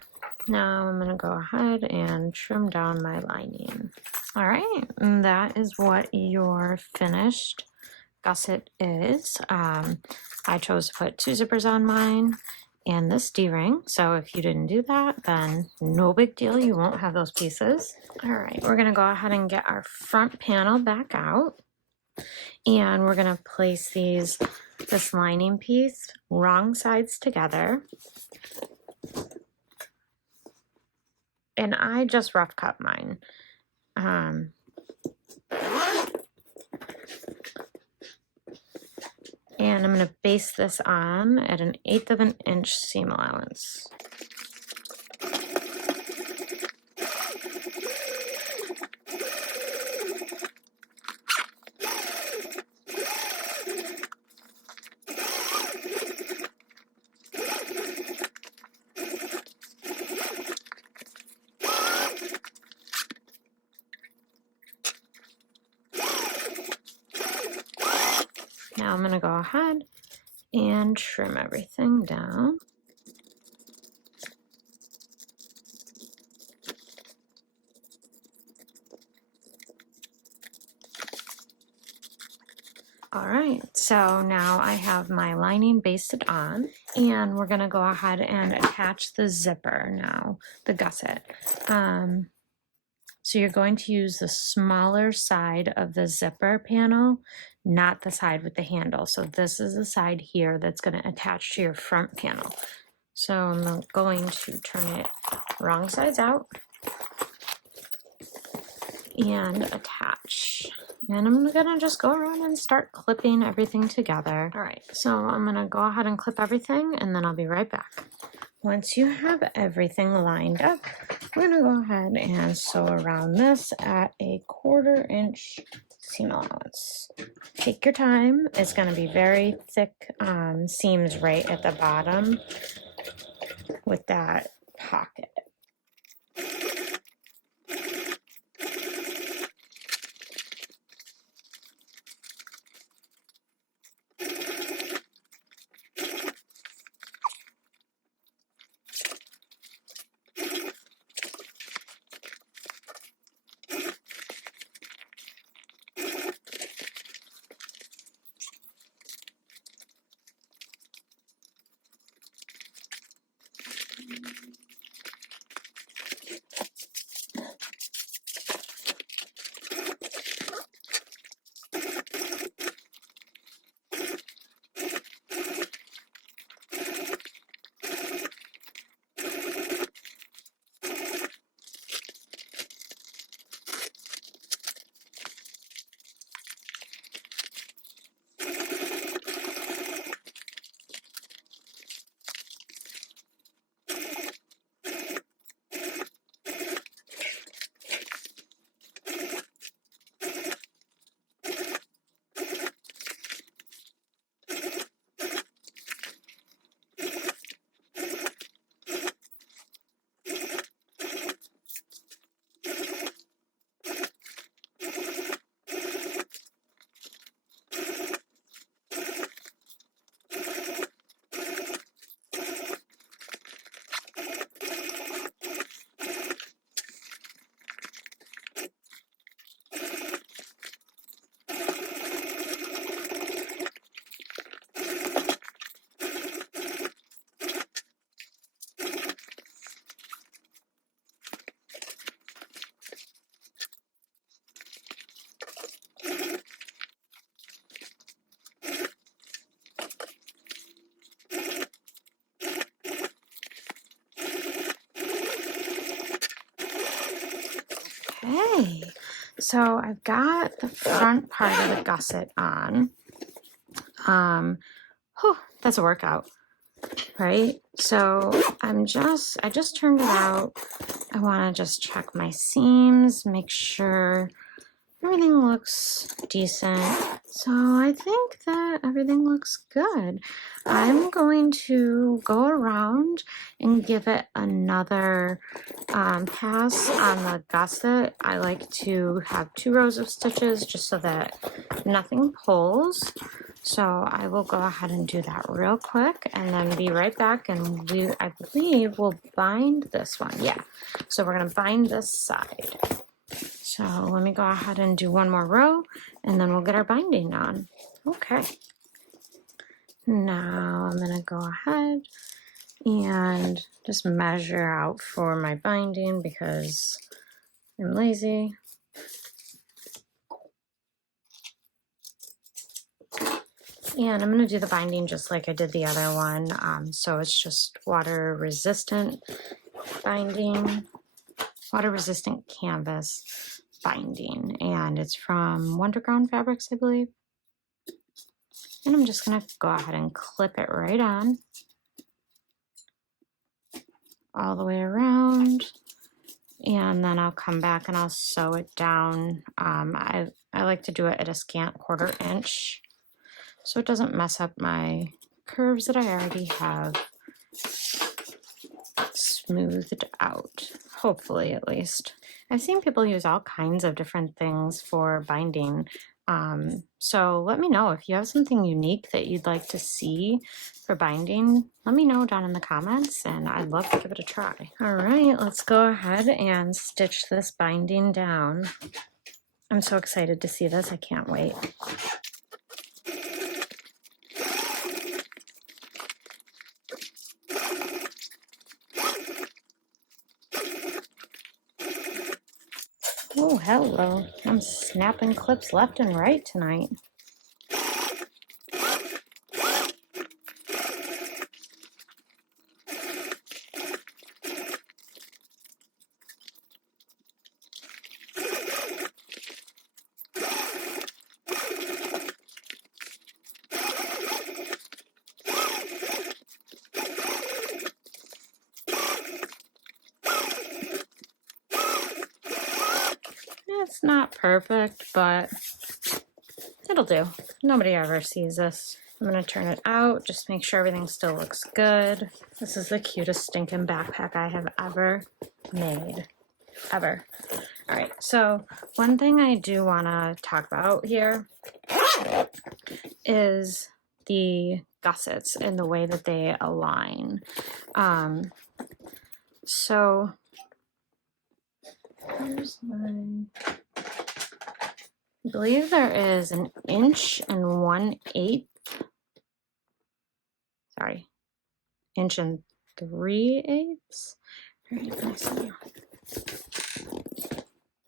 now I'm gonna go ahead and trim down my lining. All right, and that is what your finished gusset is. I chose to put 2 zippers on mine and this D-ring. So if you didn't do that, then no big deal, you won't have those pieces. All right, we're gonna go ahead and get our front panel back out, and we're gonna place this lining piece wrong sides together. And I just rough cut mine. And I'm going to base this on at 1/8 of an inch seam allowance. Now I'm gonna go ahead and trim everything down. All right, so now I have my lining basted on, and we're gonna go ahead and attach the zipper now, the gusset. So you're going to use the smaller side of the zipper panel, not the side with the handle. So this is the side here that's gonna attach to your front panel. So I'm going to turn it wrong sides out and attach. And I'm gonna just go around and start clipping everything together. All right, so I'm gonna go ahead and clip everything and then I'll be right back. Once you have everything lined up, we're gonna go ahead and sew around this at a 1/4 inch seam allowance. Take your time. It's gonna be very thick seams right at the bottom with that pocket. Okay, so I've got the front part of the gusset on. That's a workout, right? So I just turned it out. I want to just check my seams, make sure everything looks decent. So I think that everything looks good. I'm going to go around and give it another pass on the gusset. I like to have 2 rows of stitches just so that nothing pulls. So I will go ahead and do that real quick and then be right back, and I believe we'll bind this one. Yeah, so we're gonna bind this side. So let me go ahead and do 1 more row and then we'll get our binding on. Okay. Now I'm gonna go ahead and just measure out for my binding because I'm lazy. And I'm going to do the binding just like I did the other one. So it's just water resistant binding, water resistant canvas binding. And it's from Wonderground Fabrics, I believe. And I'm just going to go ahead and clip it right on all the way around. And then I'll come back and I'll sew it down. I like to do it at a scant 1/4 inch, so it doesn't mess up my curves that I already have smoothed out, hopefully at least. I've seen people use all kinds of different things for binding. So let me know if you have something unique that you'd like to see for binding. Let me know down in the comments and I'd love to give it a try. All right, let's go ahead and stitch this binding down. I'm so excited to see this. I can't wait. Oh, hello. I'm snapping clips left and right tonight. It's not perfect, but it'll do. Nobody ever sees this. I'm going to turn it out, just make sure everything still looks good. This is the cutest stinking backpack I have ever made. Ever. All right, so one thing I do want to talk about here is the gussets and the way that they align. So here's my... I believe there is 1 inch and 1/8. Sorry, 1 inch and 3/8.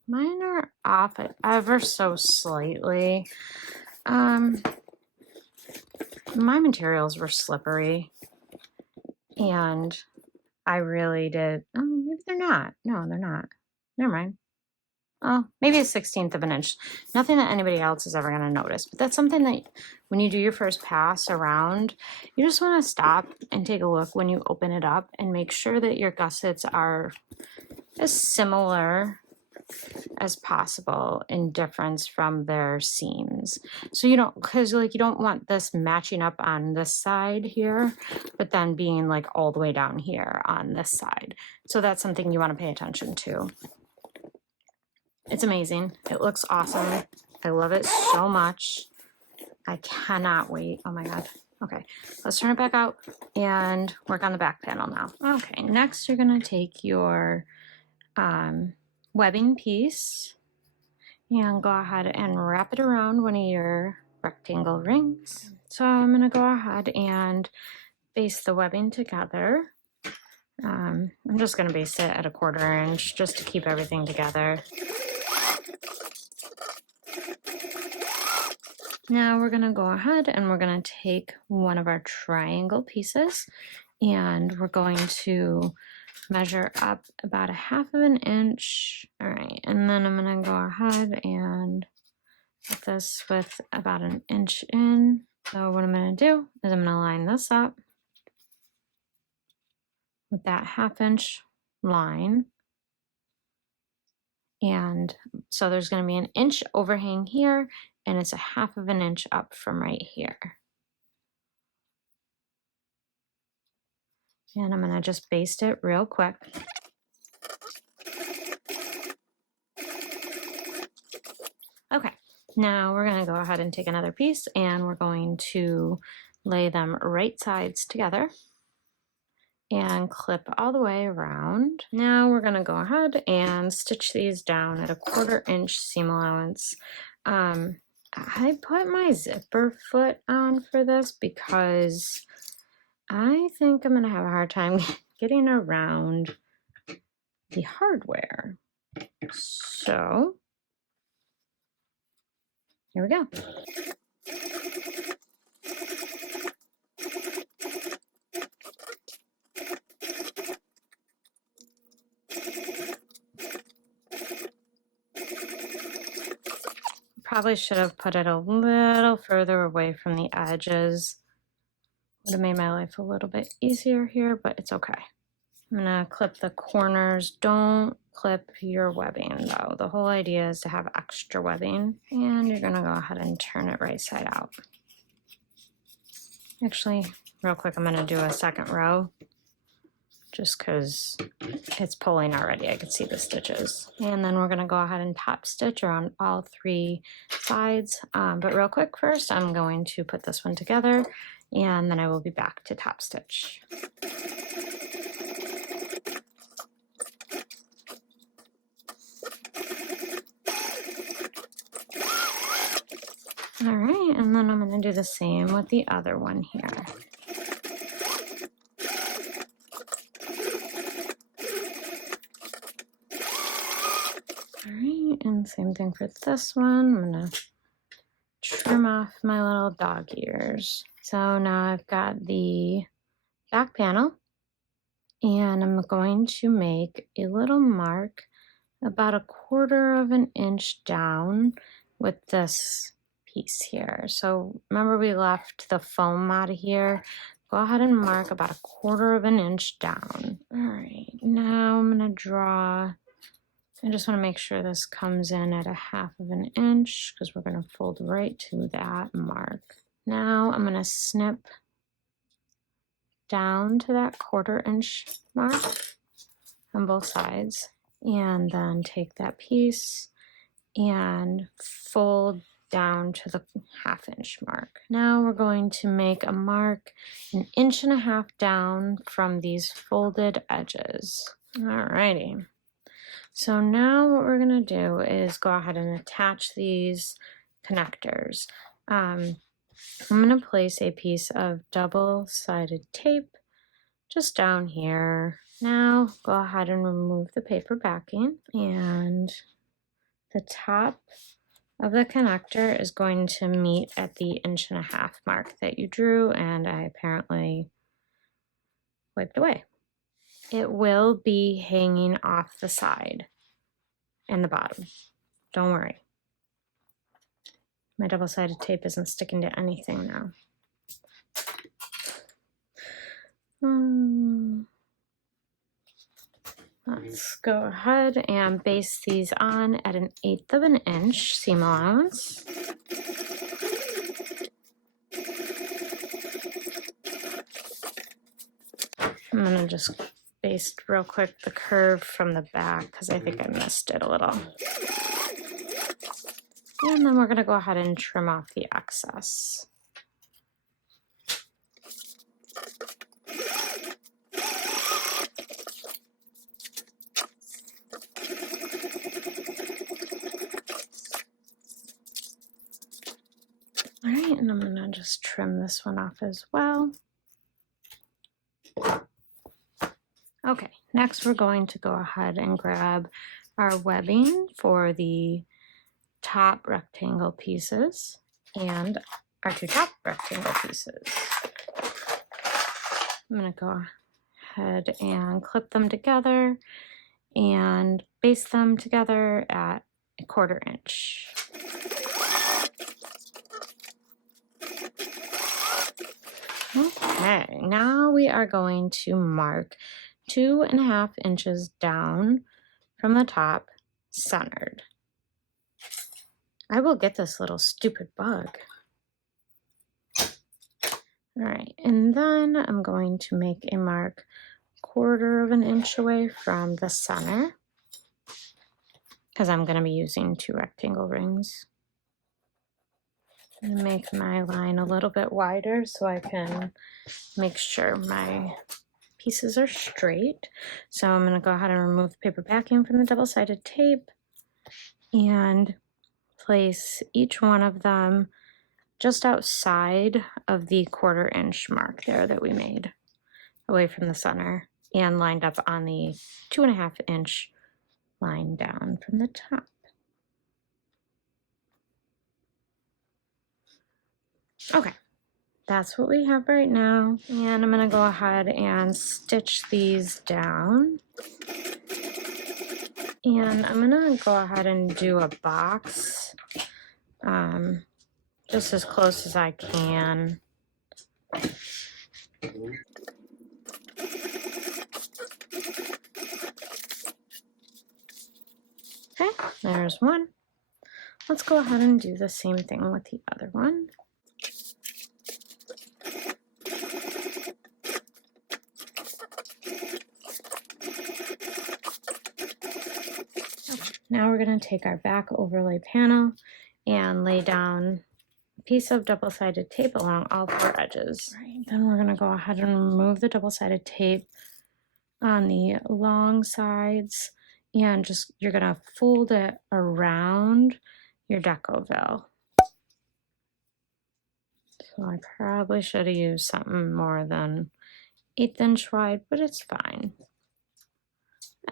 Mine are off ever so slightly. My materials were slippery, and I really did. Oh, maybe they're not. No, they're not. Never mind. Oh, maybe a 1/16 of an inch. Nothing that anybody else is ever going to notice. But that's something that when you do your first pass around, you just want to stop and take a look when you open it up and make sure that your gussets are as similar as possible in difference from their seams. So you don't, because like you don't want this matching up on this side here, but then being like all the way down here on this side. So that's something you want to pay attention to. It's amazing. It looks awesome. I love it so much. I cannot wait. Oh my God. Okay, let's turn it back out and work on the back panel now. Okay, next you're gonna take your webbing piece and go ahead and wrap it around one of your rectangle rings. So I'm gonna go ahead and baste the webbing together. I'm just gonna baste it at 1/4 inch just to keep everything together. Now we're gonna go ahead and we're gonna take one of our triangle pieces and we're going to measure up about 1/2 inch. All right, and then I'm gonna go ahead and put this with about 1 inch in. So what I'm gonna do is I'm gonna line this up with that 1/2 inch line. And so there's gonna be 1 inch overhang here and it's 1/2 inch up from right here. And I'm gonna just baste it real quick. Okay, now we're gonna go ahead and take another piece and we're going to lay them right sides together and clip all the way around. Now we're gonna go ahead and stitch these down at 1/4 inch seam allowance. I put my zipper foot on for this because I think I'm gonna have a hard time getting around the hardware. So here we go. Probably should have put it a little further away from the edges. Would have made my life a little bit easier here, but it's okay. I'm gonna clip the corners. Don't clip your webbing though. The whole idea is to have extra webbing, and you're gonna go ahead and turn it right side out. Actually, real quick, I'm gonna do a second row just because it's pulling already. I can see the stitches. And then we're going to go ahead and top stitch around all 3 sides. But real quick first, I'm going to put this one together, and then I will be back to top stitch. All right, and then I'm going to do the same with the other one here. All right, and same thing for this one. I'm going to trim off my little dog ears. So now I've got the back panel, and I'm going to make a little mark about 1/4 of an inch down with this piece here. So remember we left the foam out of here. Go ahead and mark about 1/4 of an inch down. All right, now I'm gonna draw, I just wanna make sure this comes in at 1/2 of an inch because we're gonna fold right to that mark. Now I'm gonna snip down to that 1/4 inch mark on both sides, and then take that piece and fold down to the 1/2 inch mark. Now we're going to make a mark 1.5 inches down from these folded edges. Alrighty. So now what we're gonna do is go ahead and attach these connectors. I'm gonna place a piece of double-sided tape just down here. Now go ahead and remove the paper backing, and the top of the connector is going to meet at the 1.5 inch mark that you drew, and I apparently wiped away. It will be hanging off the side and the bottom. Don't worry. My double-sided tape isn't sticking to anything now. Let's go ahead and base these on at 1/8 of an inch seam allowance. I'm gonna just baste real quick the curve from the back because I think I missed it a little. And then we're gonna go ahead and trim off the excess. All right, and I'm gonna just trim this one off as well. Okay, next we're going to go ahead and grab our webbing for the top rectangle pieces and our 2 top rectangle pieces. I'm gonna go ahead and clip them together and baste them together at 1/4 inch. Okay, now we are going to mark 2.5 inches down from the top, centered. I will get this little stupid bug. All right, and then I'm going to make a mark 1/4 of an inch away from the center because I'm going to be using 2 rectangle rings. And make my line a little bit wider so I can make sure my pieces are straight. So I'm going to go ahead and remove the paper backing from the double-sided tape and place each one of them just outside of the 1/4 inch mark there that we made, away from the center and lined up on the 2.5 inch line down from the top. Okay, that's what we have right now. And I'm gonna go ahead and stitch these down. And I'm gonna go ahead and do a box, just as close as I can. Okay, there's one. Let's go ahead and do the same thing with the other one. now we're going to take our back overlay panel and lay down a piece of double-sided tape along all 4 edges. Right, then we're going to go ahead and remove the double-sided tape on the long sides, and just you're going to fold it around your Decoville. So I probably should have used something more than 1/8 inch wide, but it's fine.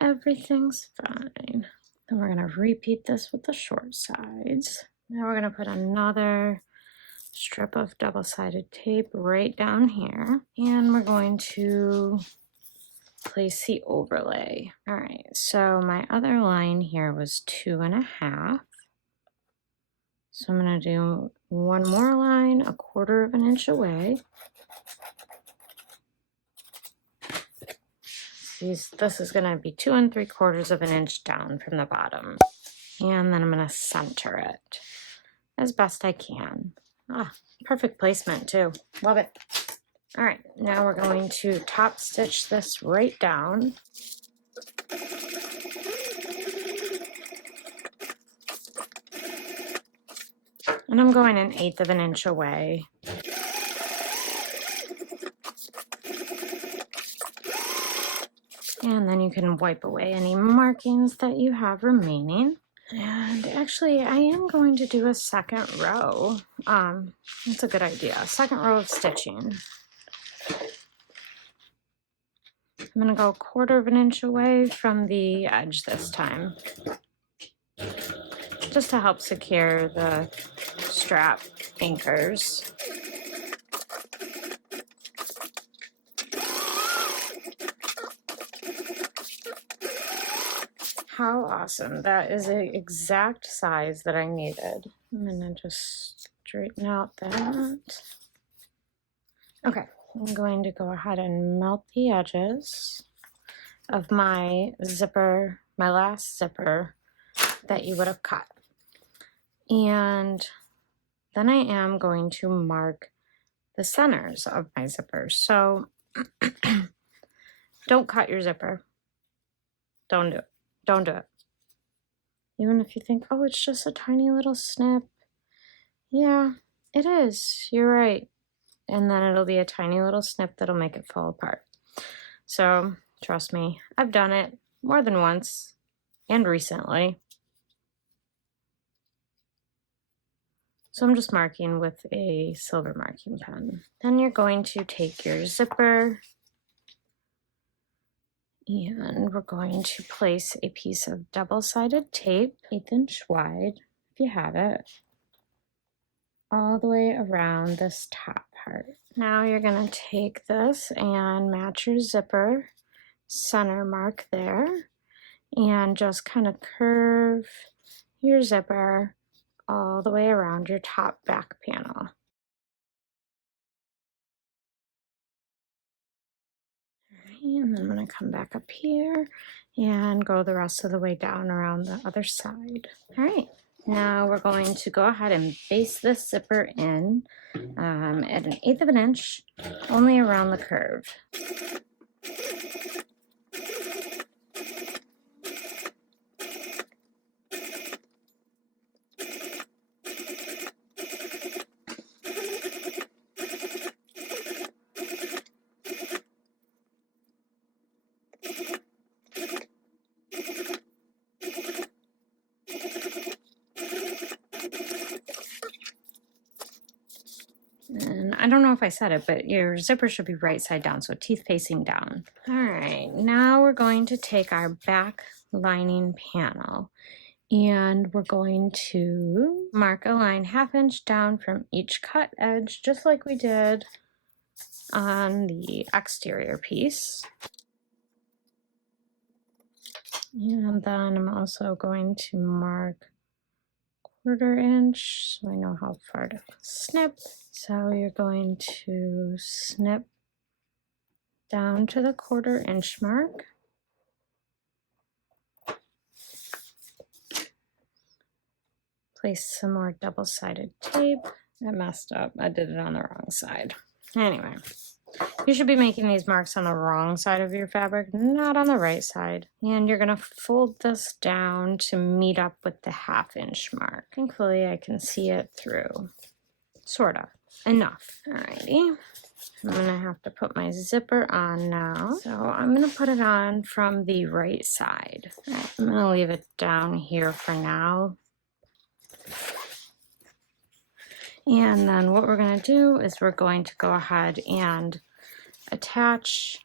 Everything's fine. Then we're going to repeat this with the short sides. Now we're going to put another strip of double-sided tape right down here, and we're going to place the overlay. All right, so my other line here was 2.5. So I'm going to do one more line 1/4 of an inch away. This is going to be 2 3/4 of an inch down from the bottom. And then I'm going to center it as best I can. Ah, perfect placement too. Love it. All right, now we're going to top stitch this right down. And I'm going 1/8 of an inch away. And then you can wipe away any markings that you have remaining. And actually, I am going to do a second row. That's a good idea. Second row of stitching. I'm going to go 1/4 of an inch away from the edge this time, just to help secure the strap anchors. How awesome. That is the exact size that I needed. I'm going to just straighten out that. Okay, I'm going to go ahead and melt the edges of my zipper, my last zipper that you would have cut. And then I am going to mark the centers of my zippers. So don't cut your zipper. Don't do it. Don't do it. Even if you think, oh, it's just a tiny little snip. Yeah, it is. You're right. And then it'll be a tiny little snip that'll make it fall apart. So trust me, I've done it more than once and recently. So I'm just marking with a silver marking pen. Then you're going to take your zipper and we're going to place a piece of double-sided tape, 1/8 inch wide, if you have it, all the way around this top part. Now you're going to take this and match your zipper center mark there and just kind of curve your zipper all the way around your top back panel. And then I'm going to come back up here and go the rest of the way down around the other side. All right, now we're going to go ahead and baste this zipper in at 1/8 of an inch, only around the curve. And I don't know if I said it, but your zipper should be right side down, so teeth facing down. All right, now we're going to take our back lining panel and we're going to mark a line 1/2 inch down from each cut edge, just like we did on the exterior piece. And then I'm also going to mark 1/4 inch so I know how far to snip. So you're going to snip down to the 1/4 inch mark. Place some more double-sided tape. I messed up. I did it on the wrong side. Anyway, You should be making these marks on the wrong side of your fabric, not on the right side. And you're gonna fold this down to meet up with the 1/2 inch mark. Thankfully, I can see it through, sort of, enough. Alrighty, I'm gonna have to put my zipper on now. So I'm gonna put it on from the right side. Right, I'm gonna leave it down here for now. And then what we're gonna do is we're going to go ahead and attach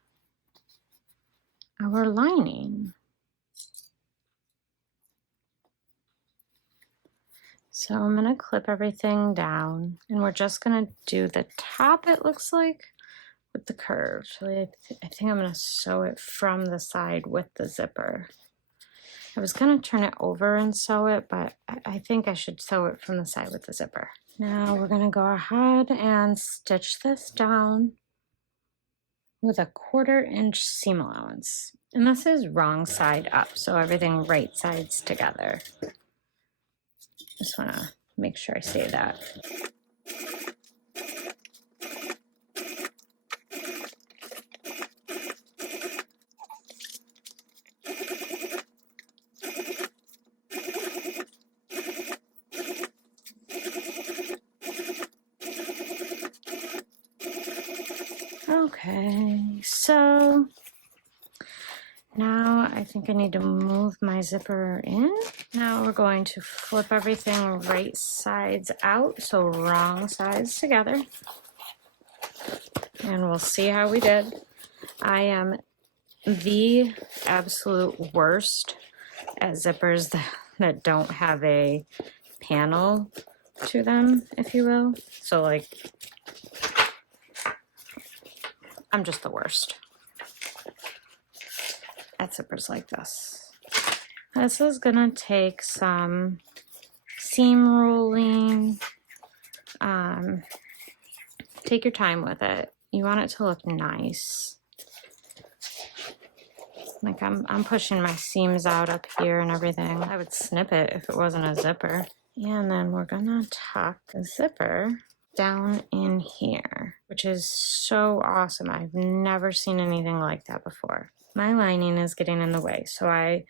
our lining. So I'm gonna clip everything down, and we're just gonna do the top, it looks like, with the curve. Really, I think I'm gonna sew it from the side with the zipper. I was gonna turn it over and sew it, but I think I should sew it from the side with the zipper. Now we're gonna go ahead and stitch this down with a 1/4 inch seam allowance. And this is wrong side up, so everything right sides together. Just wanna make sure I say that. Okay, so now I think I need to move my zipper in. Now we're going to flip everything right sides out, so wrong sides together. And we'll see how we did. I am the absolute worst at zippers that don't have a panel to them, if you will. So like, I'm just the worst at zippers like this. This is gonna take some seam rolling. Take your time with it. You want it to look nice. Like I'm pushing my seams out up here and everything. I would snip it if it wasn't a zipper. And then we're gonna tuck the zipper down in here, which is so awesome. I've never seen anything like that before. My lining is getting in the way, so I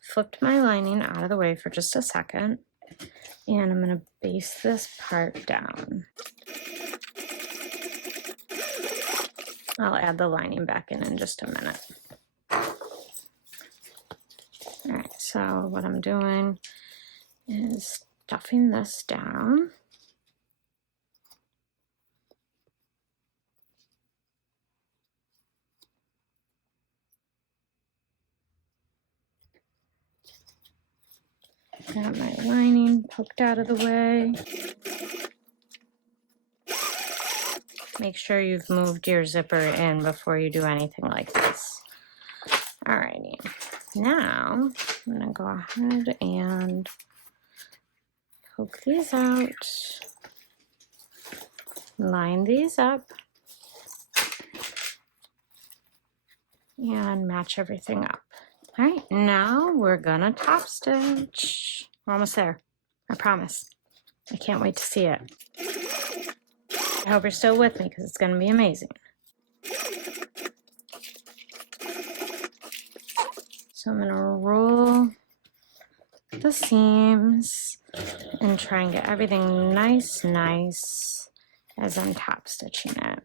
flipped my lining out of the way for just a second, and I'm gonna base this part down. I'll add the lining back in just a minute. All right, so what I'm doing is stuffing this down. Got my lining poked out of the way. Make sure you've moved your zipper in before you do anything like this. Alrighty, now I'm gonna go ahead and poke these out, line these up, and match everything up. All right, now we're gonna top stitch. We're almost there, I promise. I can't wait to see it. I hope you're still with me because it's gonna be amazing. So I'm gonna roll the seams and try and get everything nice as I'm top stitching it.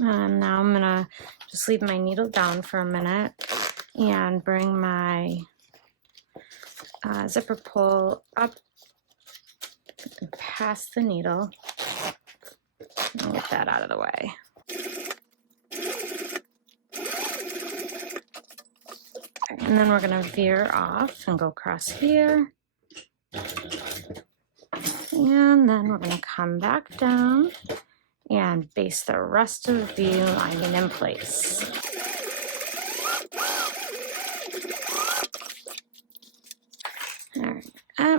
And now I'm gonna just leave my needle down for a minute and bring my zipper pull up past the needle and get that out of the way. And then we're gonna veer off and go across here. And then we're gonna come back down and base the rest of the lining in place. All right.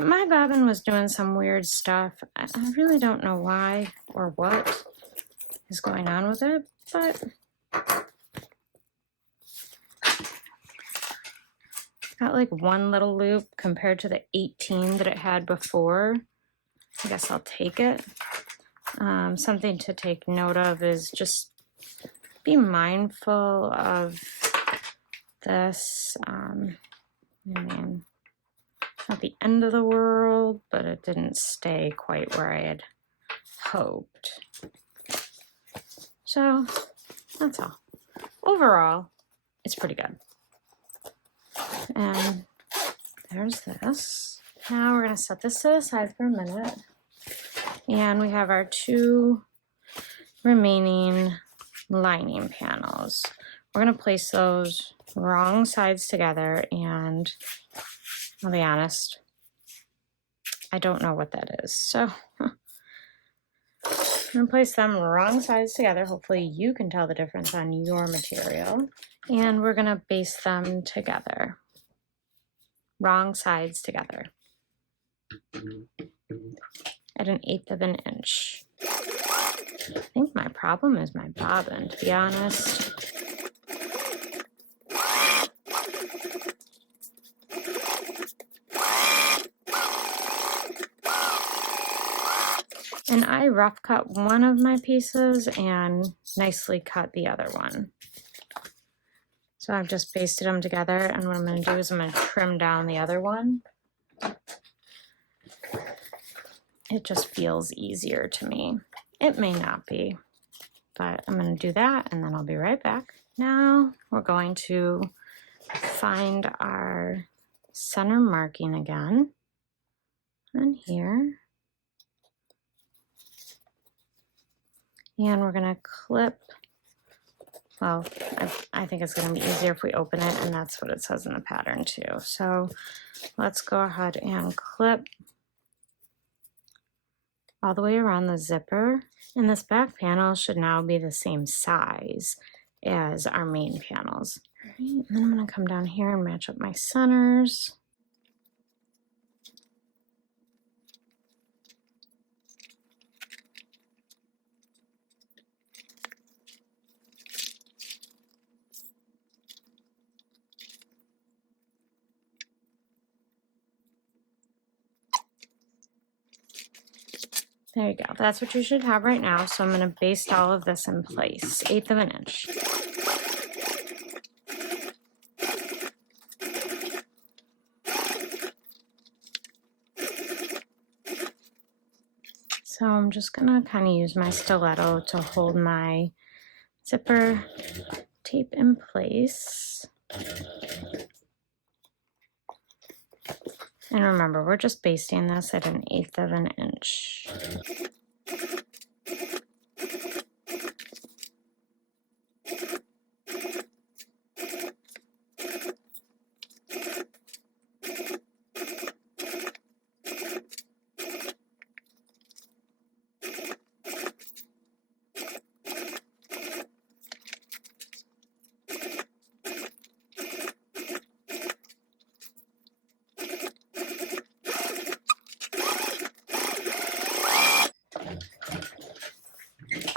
My bobbin was doing some weird stuff. I really don't know why or what is going on with it, but got like one little loop compared to the 18 that it had before. I guess I'll take it. Something to take note of is just be mindful of this. I mean, it's not the end of the world, but it didn't stay quite where I had hoped. So that's all. Overall, it's pretty good. And there's this. Now we're going to set this to the side for a minute. And we have our 2 remaining lining panels. We're going to place those wrong sides together, and I'll be honest, I don't know what that is. So I'm going to place them wrong sides together. Hopefully you can tell the difference on your material. And we're going to baste them together. Wrong sides together. At 1/8 of an inch. I think my problem is my bobbin, to be honest. And I rough cut one of my pieces and nicely cut the other one. So I've just basted them together, and what I'm going to do is I'm going to trim down the other one. It just feels easier to me. It may not be, but I'm going to do that, and then I'll be right back. Now we're going to find our center marking again. And here. And we're going to clip. Well, I think it's going to be easier if we open it, and that's what it says in the pattern too. So let's go ahead and clip all the way around the zipper. And this back panel should now be the same size as our main panels. All right, and then I'm going to come down here and match up my centers. There you go. That's what you should have right now. So I'm going to baste all of this in place, 1/8 of an inch. So I'm just going to kind of use my stiletto to hold my zipper tape in place. And remember, we're just basting this at 1/8 of an inch.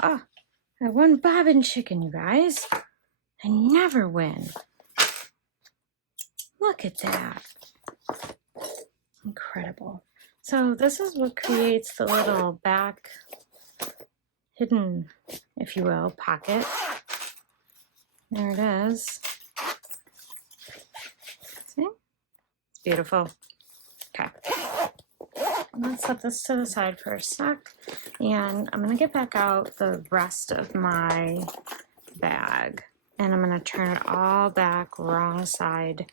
Oh, I won bobbin chicken, you guys. I never win. Look at that. Incredible. So this is what creates the little back hidden, if you will, pocket. There it is. See? It's beautiful. Okay. Let's set this to the side for a sec. And I'm going to get back out the rest of my bag. And I'm going to turn it all back wrong side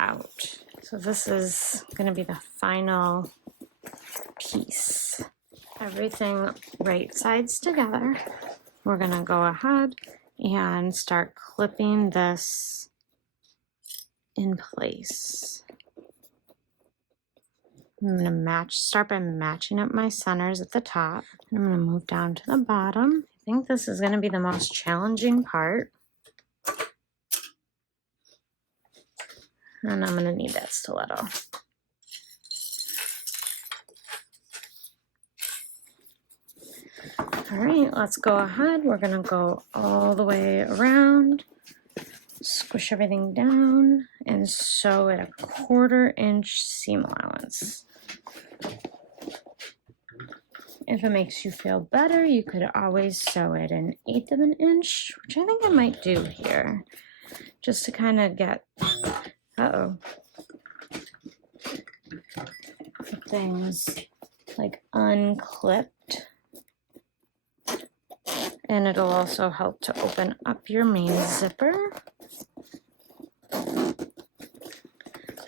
out. So this is going to be the final piece. Everything right sides together. We're going to go ahead and start clipping this in place. I'm going to start by matching up my centers at the top. And I'm going to move down to the bottom. I think this is going to be the most challenging part. And I'm going to need that stiletto. All right, let's go ahead. We're going to go all the way around, squish everything down and sew at a 1/4 inch seam allowance. If it makes you feel better, you could always sew it 1/8 of an inch, which I think I might do here, just to kind of get, things like unclipped. And it'll also help to open up your main zipper.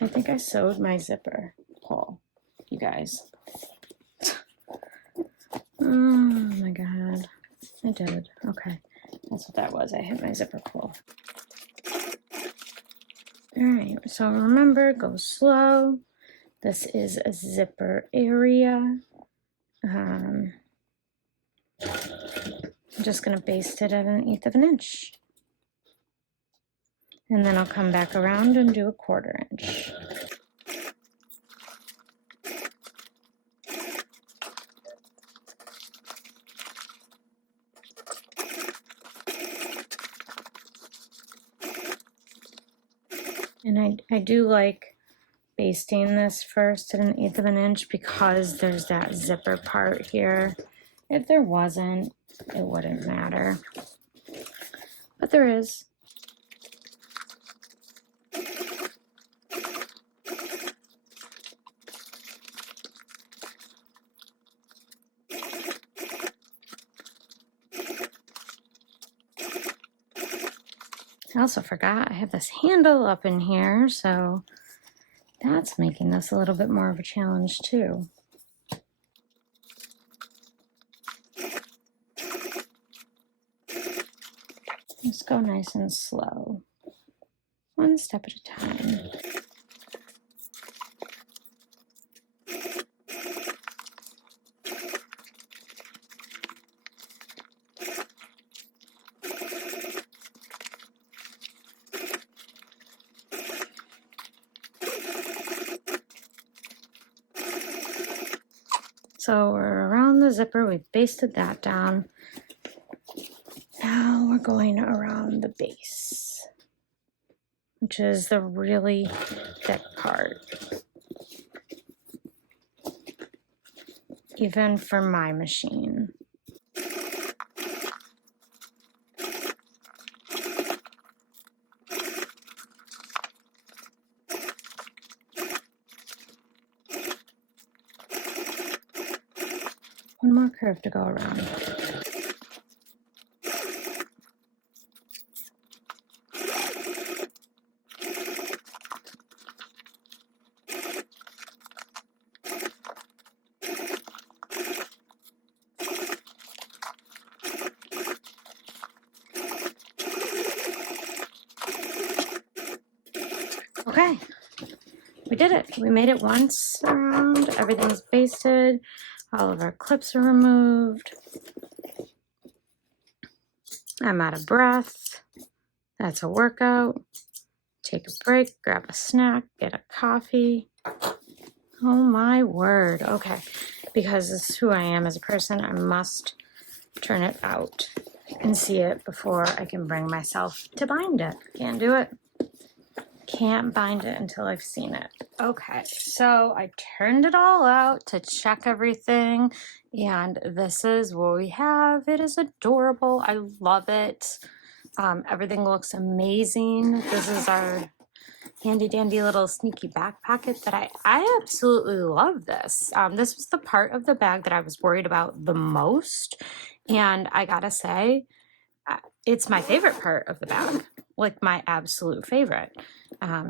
I think I sewed my zipper pull, you guys. Oh my god, I did. Okay, that's what that was. I hit my zipper pull. All right, so remember, go slow. This is a zipper area. I'm just gonna baste it at 1/8 of an inch. And then I'll come back around and do a 1/4 inch. And I do like basting this first at 1/8 of an inch because there's that zipper part here. If there wasn't, it wouldn't matter. But there is. I also forgot I have this handle up in here, so that's making this a little bit more of a challenge too. Just go nice and slow, one step at a time. So we're around the zipper, we've basted that down. Now we're going around the base, which is the really thick part. Even for my machine. One more curve to go around. Okay, we did it. We made it once around. Everything's basted. All of our clips are removed. I'm out of breath. That's a workout. Take a break, grab a snack, get a coffee. Oh my word. Okay, because this is who I am as a person, I must turn it out and see it before I can bring myself to bind it. Can't do it. Can't bind it until I've seen it. Okay, so I turned it all out to check everything, and this is what we have. It is adorable. I love it. Everything looks amazing. This is our handy dandy little sneaky back pocket that I absolutely love this. This was the part of the bag that I was worried about the most, and I gotta say, it's my favorite part of the bag, like my absolute favorite.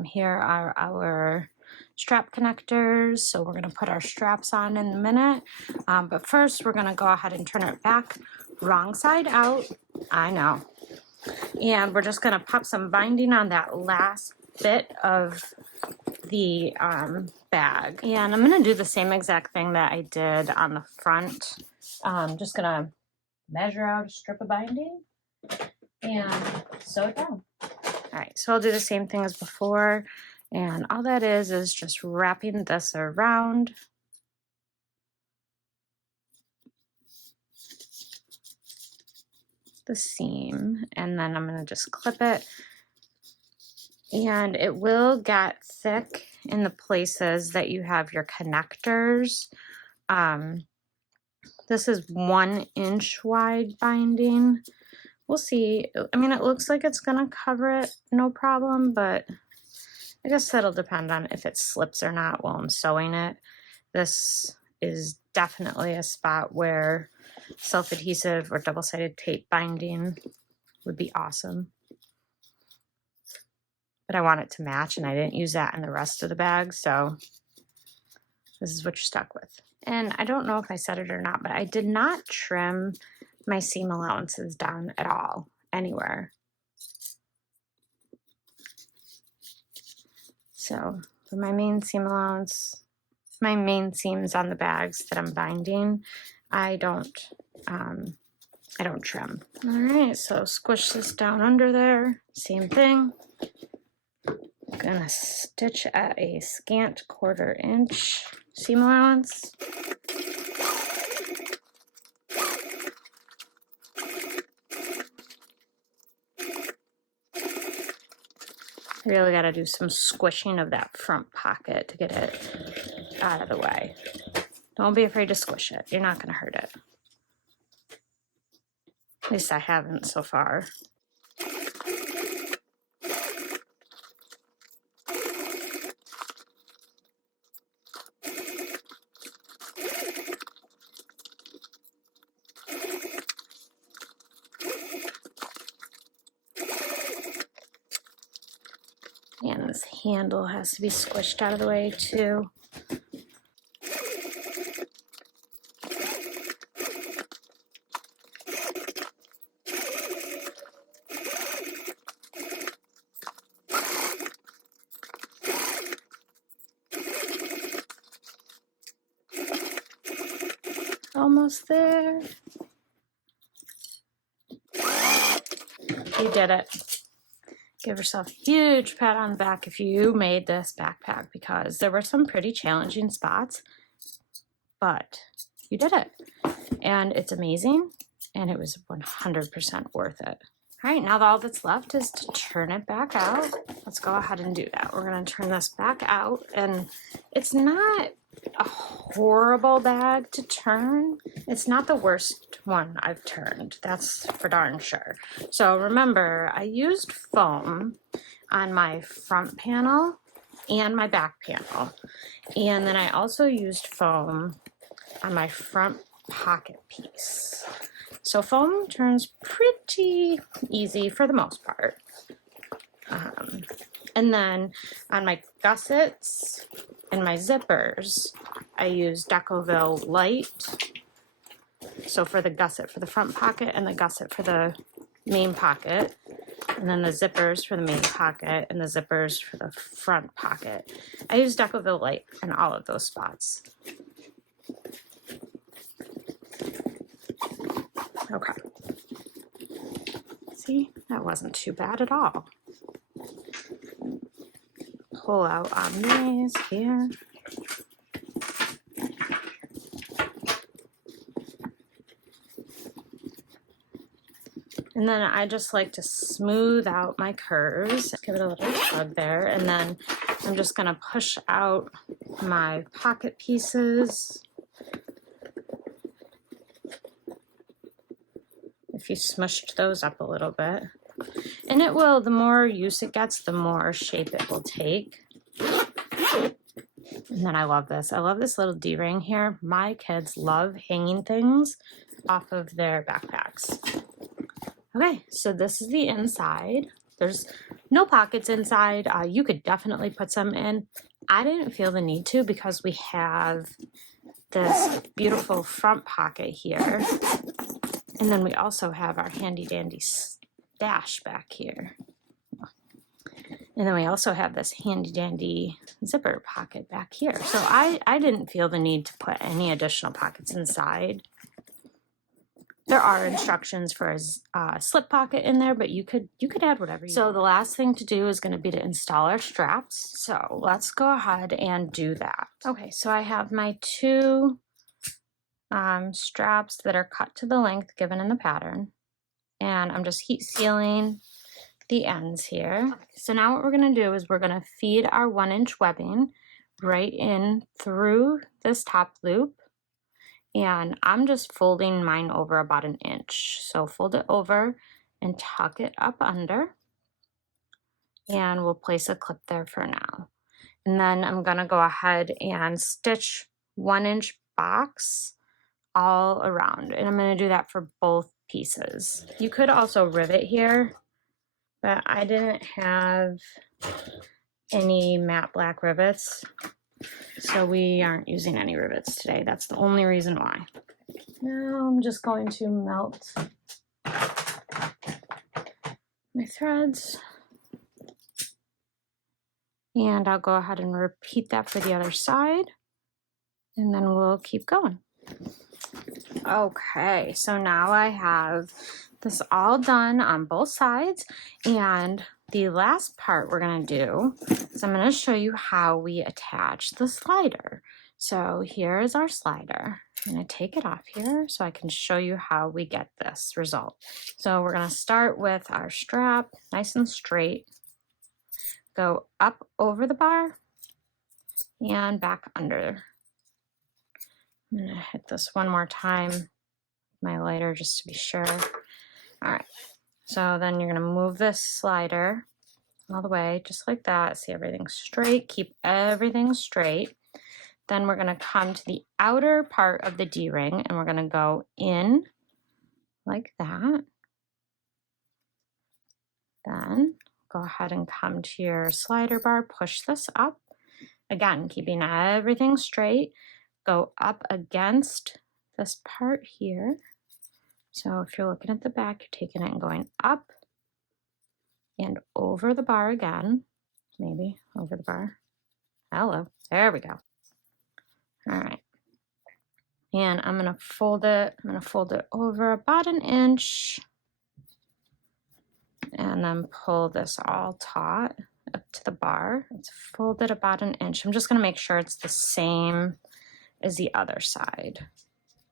Here are our strap connectors, so we're gonna put our straps on in a minute, but first we're gonna go ahead and turn it back wrong side out. I know. And we're just gonna pop some binding on that last bit of the bag, and I'm gonna do the same exact thing that I did on the front. Just gonna measure out a strip of binding and sew it down. All right, so I'll do the same thing as before, and all that is just wrapping this around. The seam, and then I'm gonna just clip it And it will get thick in the places that you have your connectors. This is 1 inch wide binding. We'll see. I mean, it looks like it's gonna cover it no problem, but I guess that'll depend on if it slips or not while I'm sewing it. This is definitely a spot where self-adhesive or double-sided tape binding would be awesome. But I want it to match, and I didn't use that in the rest of the bag, so this is what you're stuck with. And I don't know if I said it or not, but I did not trim my seam allowances down at all, anywhere. So for my main seam allowance, my main seams on the bags that I'm binding, I don't trim. All right, so squish this down under there. Same thing. I'm gonna stitch at a scant 1/4 inch seam allowance. I really got to do some squishing of that front pocket to get it out of the way. Don't be afraid to squish it. You're not going to hurt it. At least I haven't so far. And this handle has to be squished out of the way too. Almost there. You did it. Give yourself a huge pat on the back if you made this backpack, because there were some pretty challenging spots, but you did it. And it's amazing, and it was 100% worth it. All right, now all that's left is to turn it back out. Let's go ahead and do that. We're gonna turn this back out, and it's not a horrible bag to turn. It's not the worst one I've turned, that's for darn sure. So remember, I used foam on my front panel and my back panel. And then I also used foam on my front pocket piece. So foam turns pretty easy for the most part. And then on my gussets and my zippers, I use Decoville Light. So for the gusset for the front pocket and the gusset for the main pocket. And then the zippers for the main pocket and the zippers for the front pocket. I use Decoville Light in all of those spots. Okay. See, that wasn't too bad at all. Pull out on these here. And then I just like to smooth out my curves. Give it a little tug there. And then I'm just gonna push out my pocket pieces. If you smushed those up a little bit. And it will, the more use it gets, the more shape it will take. And then I love this. I love this little D-ring here. My kids love hanging things off of their backpacks. Okay, so this is the inside. There's no pockets inside. You could definitely put some in. I didn't feel the need to because we have this beautiful front pocket here. And then we also have our handy dandy stash back here. And then we also have this handy dandy zipper pocket back here. So I didn't feel the need to put any additional pockets inside. There are instructions for a slip pocket in there, but you could add whatever you want. So the last thing to do is going to be to install our straps. So let's go ahead and do that. Okay, so I have my two straps that are cut to the length given in the pattern. And I'm just heat sealing the ends here. So now what we're gonna do is we're gonna feed our 1-inch webbing right in through this top loop. And I'm just folding mine over about 1 inch. So fold it over and tuck it up under. And we'll place a clip there for now. And then I'm gonna go ahead and stitch 1-inch box all around. And I'm gonna do that for both pieces. You could also rivet here, but I didn't have any matte black rivets, so we aren't using any rivets today. That's the only reason why. Now I'm just going to melt my threads. And I'll go ahead and repeat that for the other side. And then we'll keep going. Okay, so now I have this all done on both sides. And the last part we're gonna do is I'm gonna show you how we attach the slider. So here is our slider. I'm gonna take it off here so I can show you how we get this result. So we're gonna start with our strap, nice and straight. Go up over the bar and back under. I'm gonna hit this one more time with my lighter just to be sure. All right, so then you're gonna move this slider all the way, just like that. See everything straight, keep everything straight. Then we're gonna come to the outer part of the D-ring and we're gonna go in like that. Then go ahead and come to your slider bar, push this up. Again, keeping everything straight. Go up against this part here. So if you're looking at the back, you're taking it and going up and over the bar again. Maybe over the bar. Hello, there we go. All right. And I'm gonna fold it. I'm gonna fold it over about 1 inch. And then pull this all taut up to the bar. It's folded about 1 inch. I'm just gonna make sure it's the same as the other side.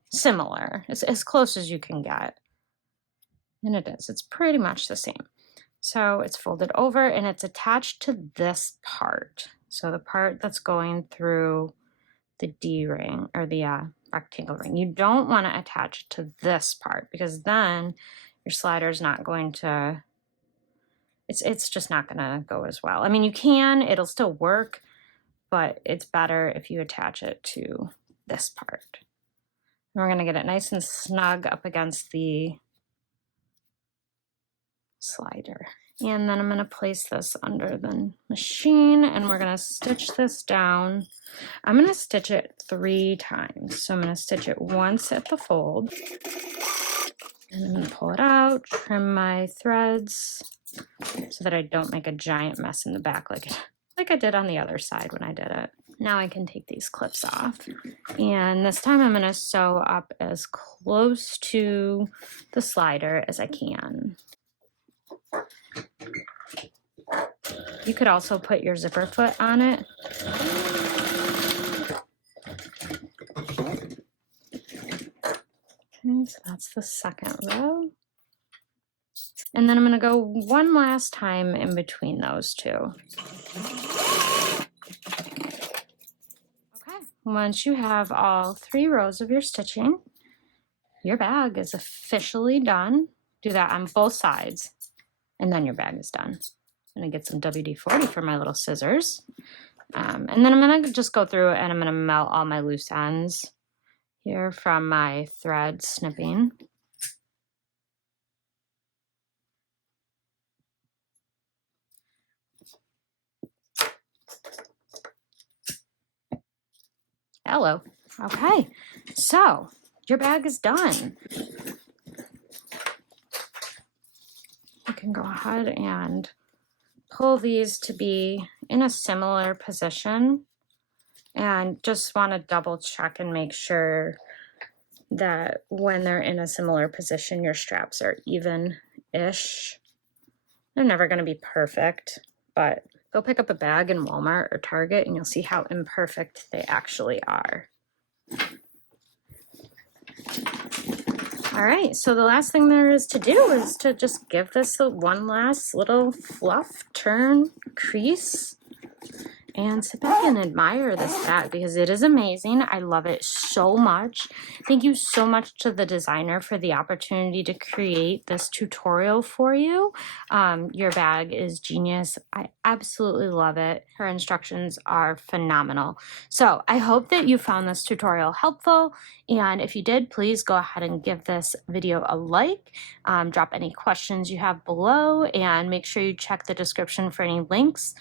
Similar, it's as close as you can get. And it is, it's pretty much the same. So it's folded over and it's attached to this part. So the part that's going through the D-ring or the rectangle ring. You don't wanna attach it to this part because then your slider is not going to, it's just not gonna go as well. I mean, you can, it'll still work, but it's better if you attach it to this part. And we're gonna get it nice and snug up against the slider. And then I'm gonna place this under the machine and we're gonna stitch this down. I'm gonna stitch it 3 times. So I'm gonna stitch it once at the fold. And I'm gonna pull it out, trim my threads so that I don't make a giant mess in the back like I did on the other side when I did it. Now I can take these clips off. And this time I'm gonna sew up as close to the slider as I can. You could also put your zipper foot on it. Okay, so that's the second row. And then I'm gonna go one last time in between those two. Okay, once you have all 3 rows of your stitching, your bag is officially done. Do that on both sides, and then your bag is done. I'm gonna get some WD-40 for my little scissors. And then I'm gonna just go through and I'm gonna melt all my loose ends here from my thread snipping. Hello. Okay, so your bag is done. You can go ahead and pull these to be in a similar position and just want to double check and make sure that when they're in a similar position, your straps are even-ish. They're never going to be perfect, but go pick up a bag in Walmart or Target and you'll see how imperfect they actually are. All right, so the last thing there is to do is to just give this one last little fluff, turn, crease, and sit back and admire this bag because it is amazing. I love it so much. Thank you so much to the designer for the opportunity to create this tutorial for you. Your bag is genius. I absolutely love it. Her instructions are phenomenal. So I hope that you found this tutorial helpful. And if you did, please go ahead and give this video a like. Drop any questions you have below and make sure you check the description for any links.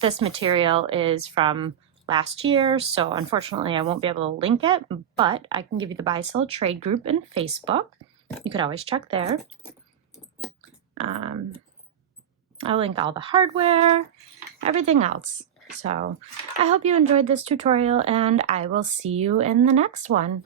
This material is from last year, so unfortunately I won't be able to link it, but I can give you the Buy Sell Trade group in Facebook. You could always check there. I'll link all the hardware, everything else. So I hope you enjoyed this tutorial and I will see you in the next one.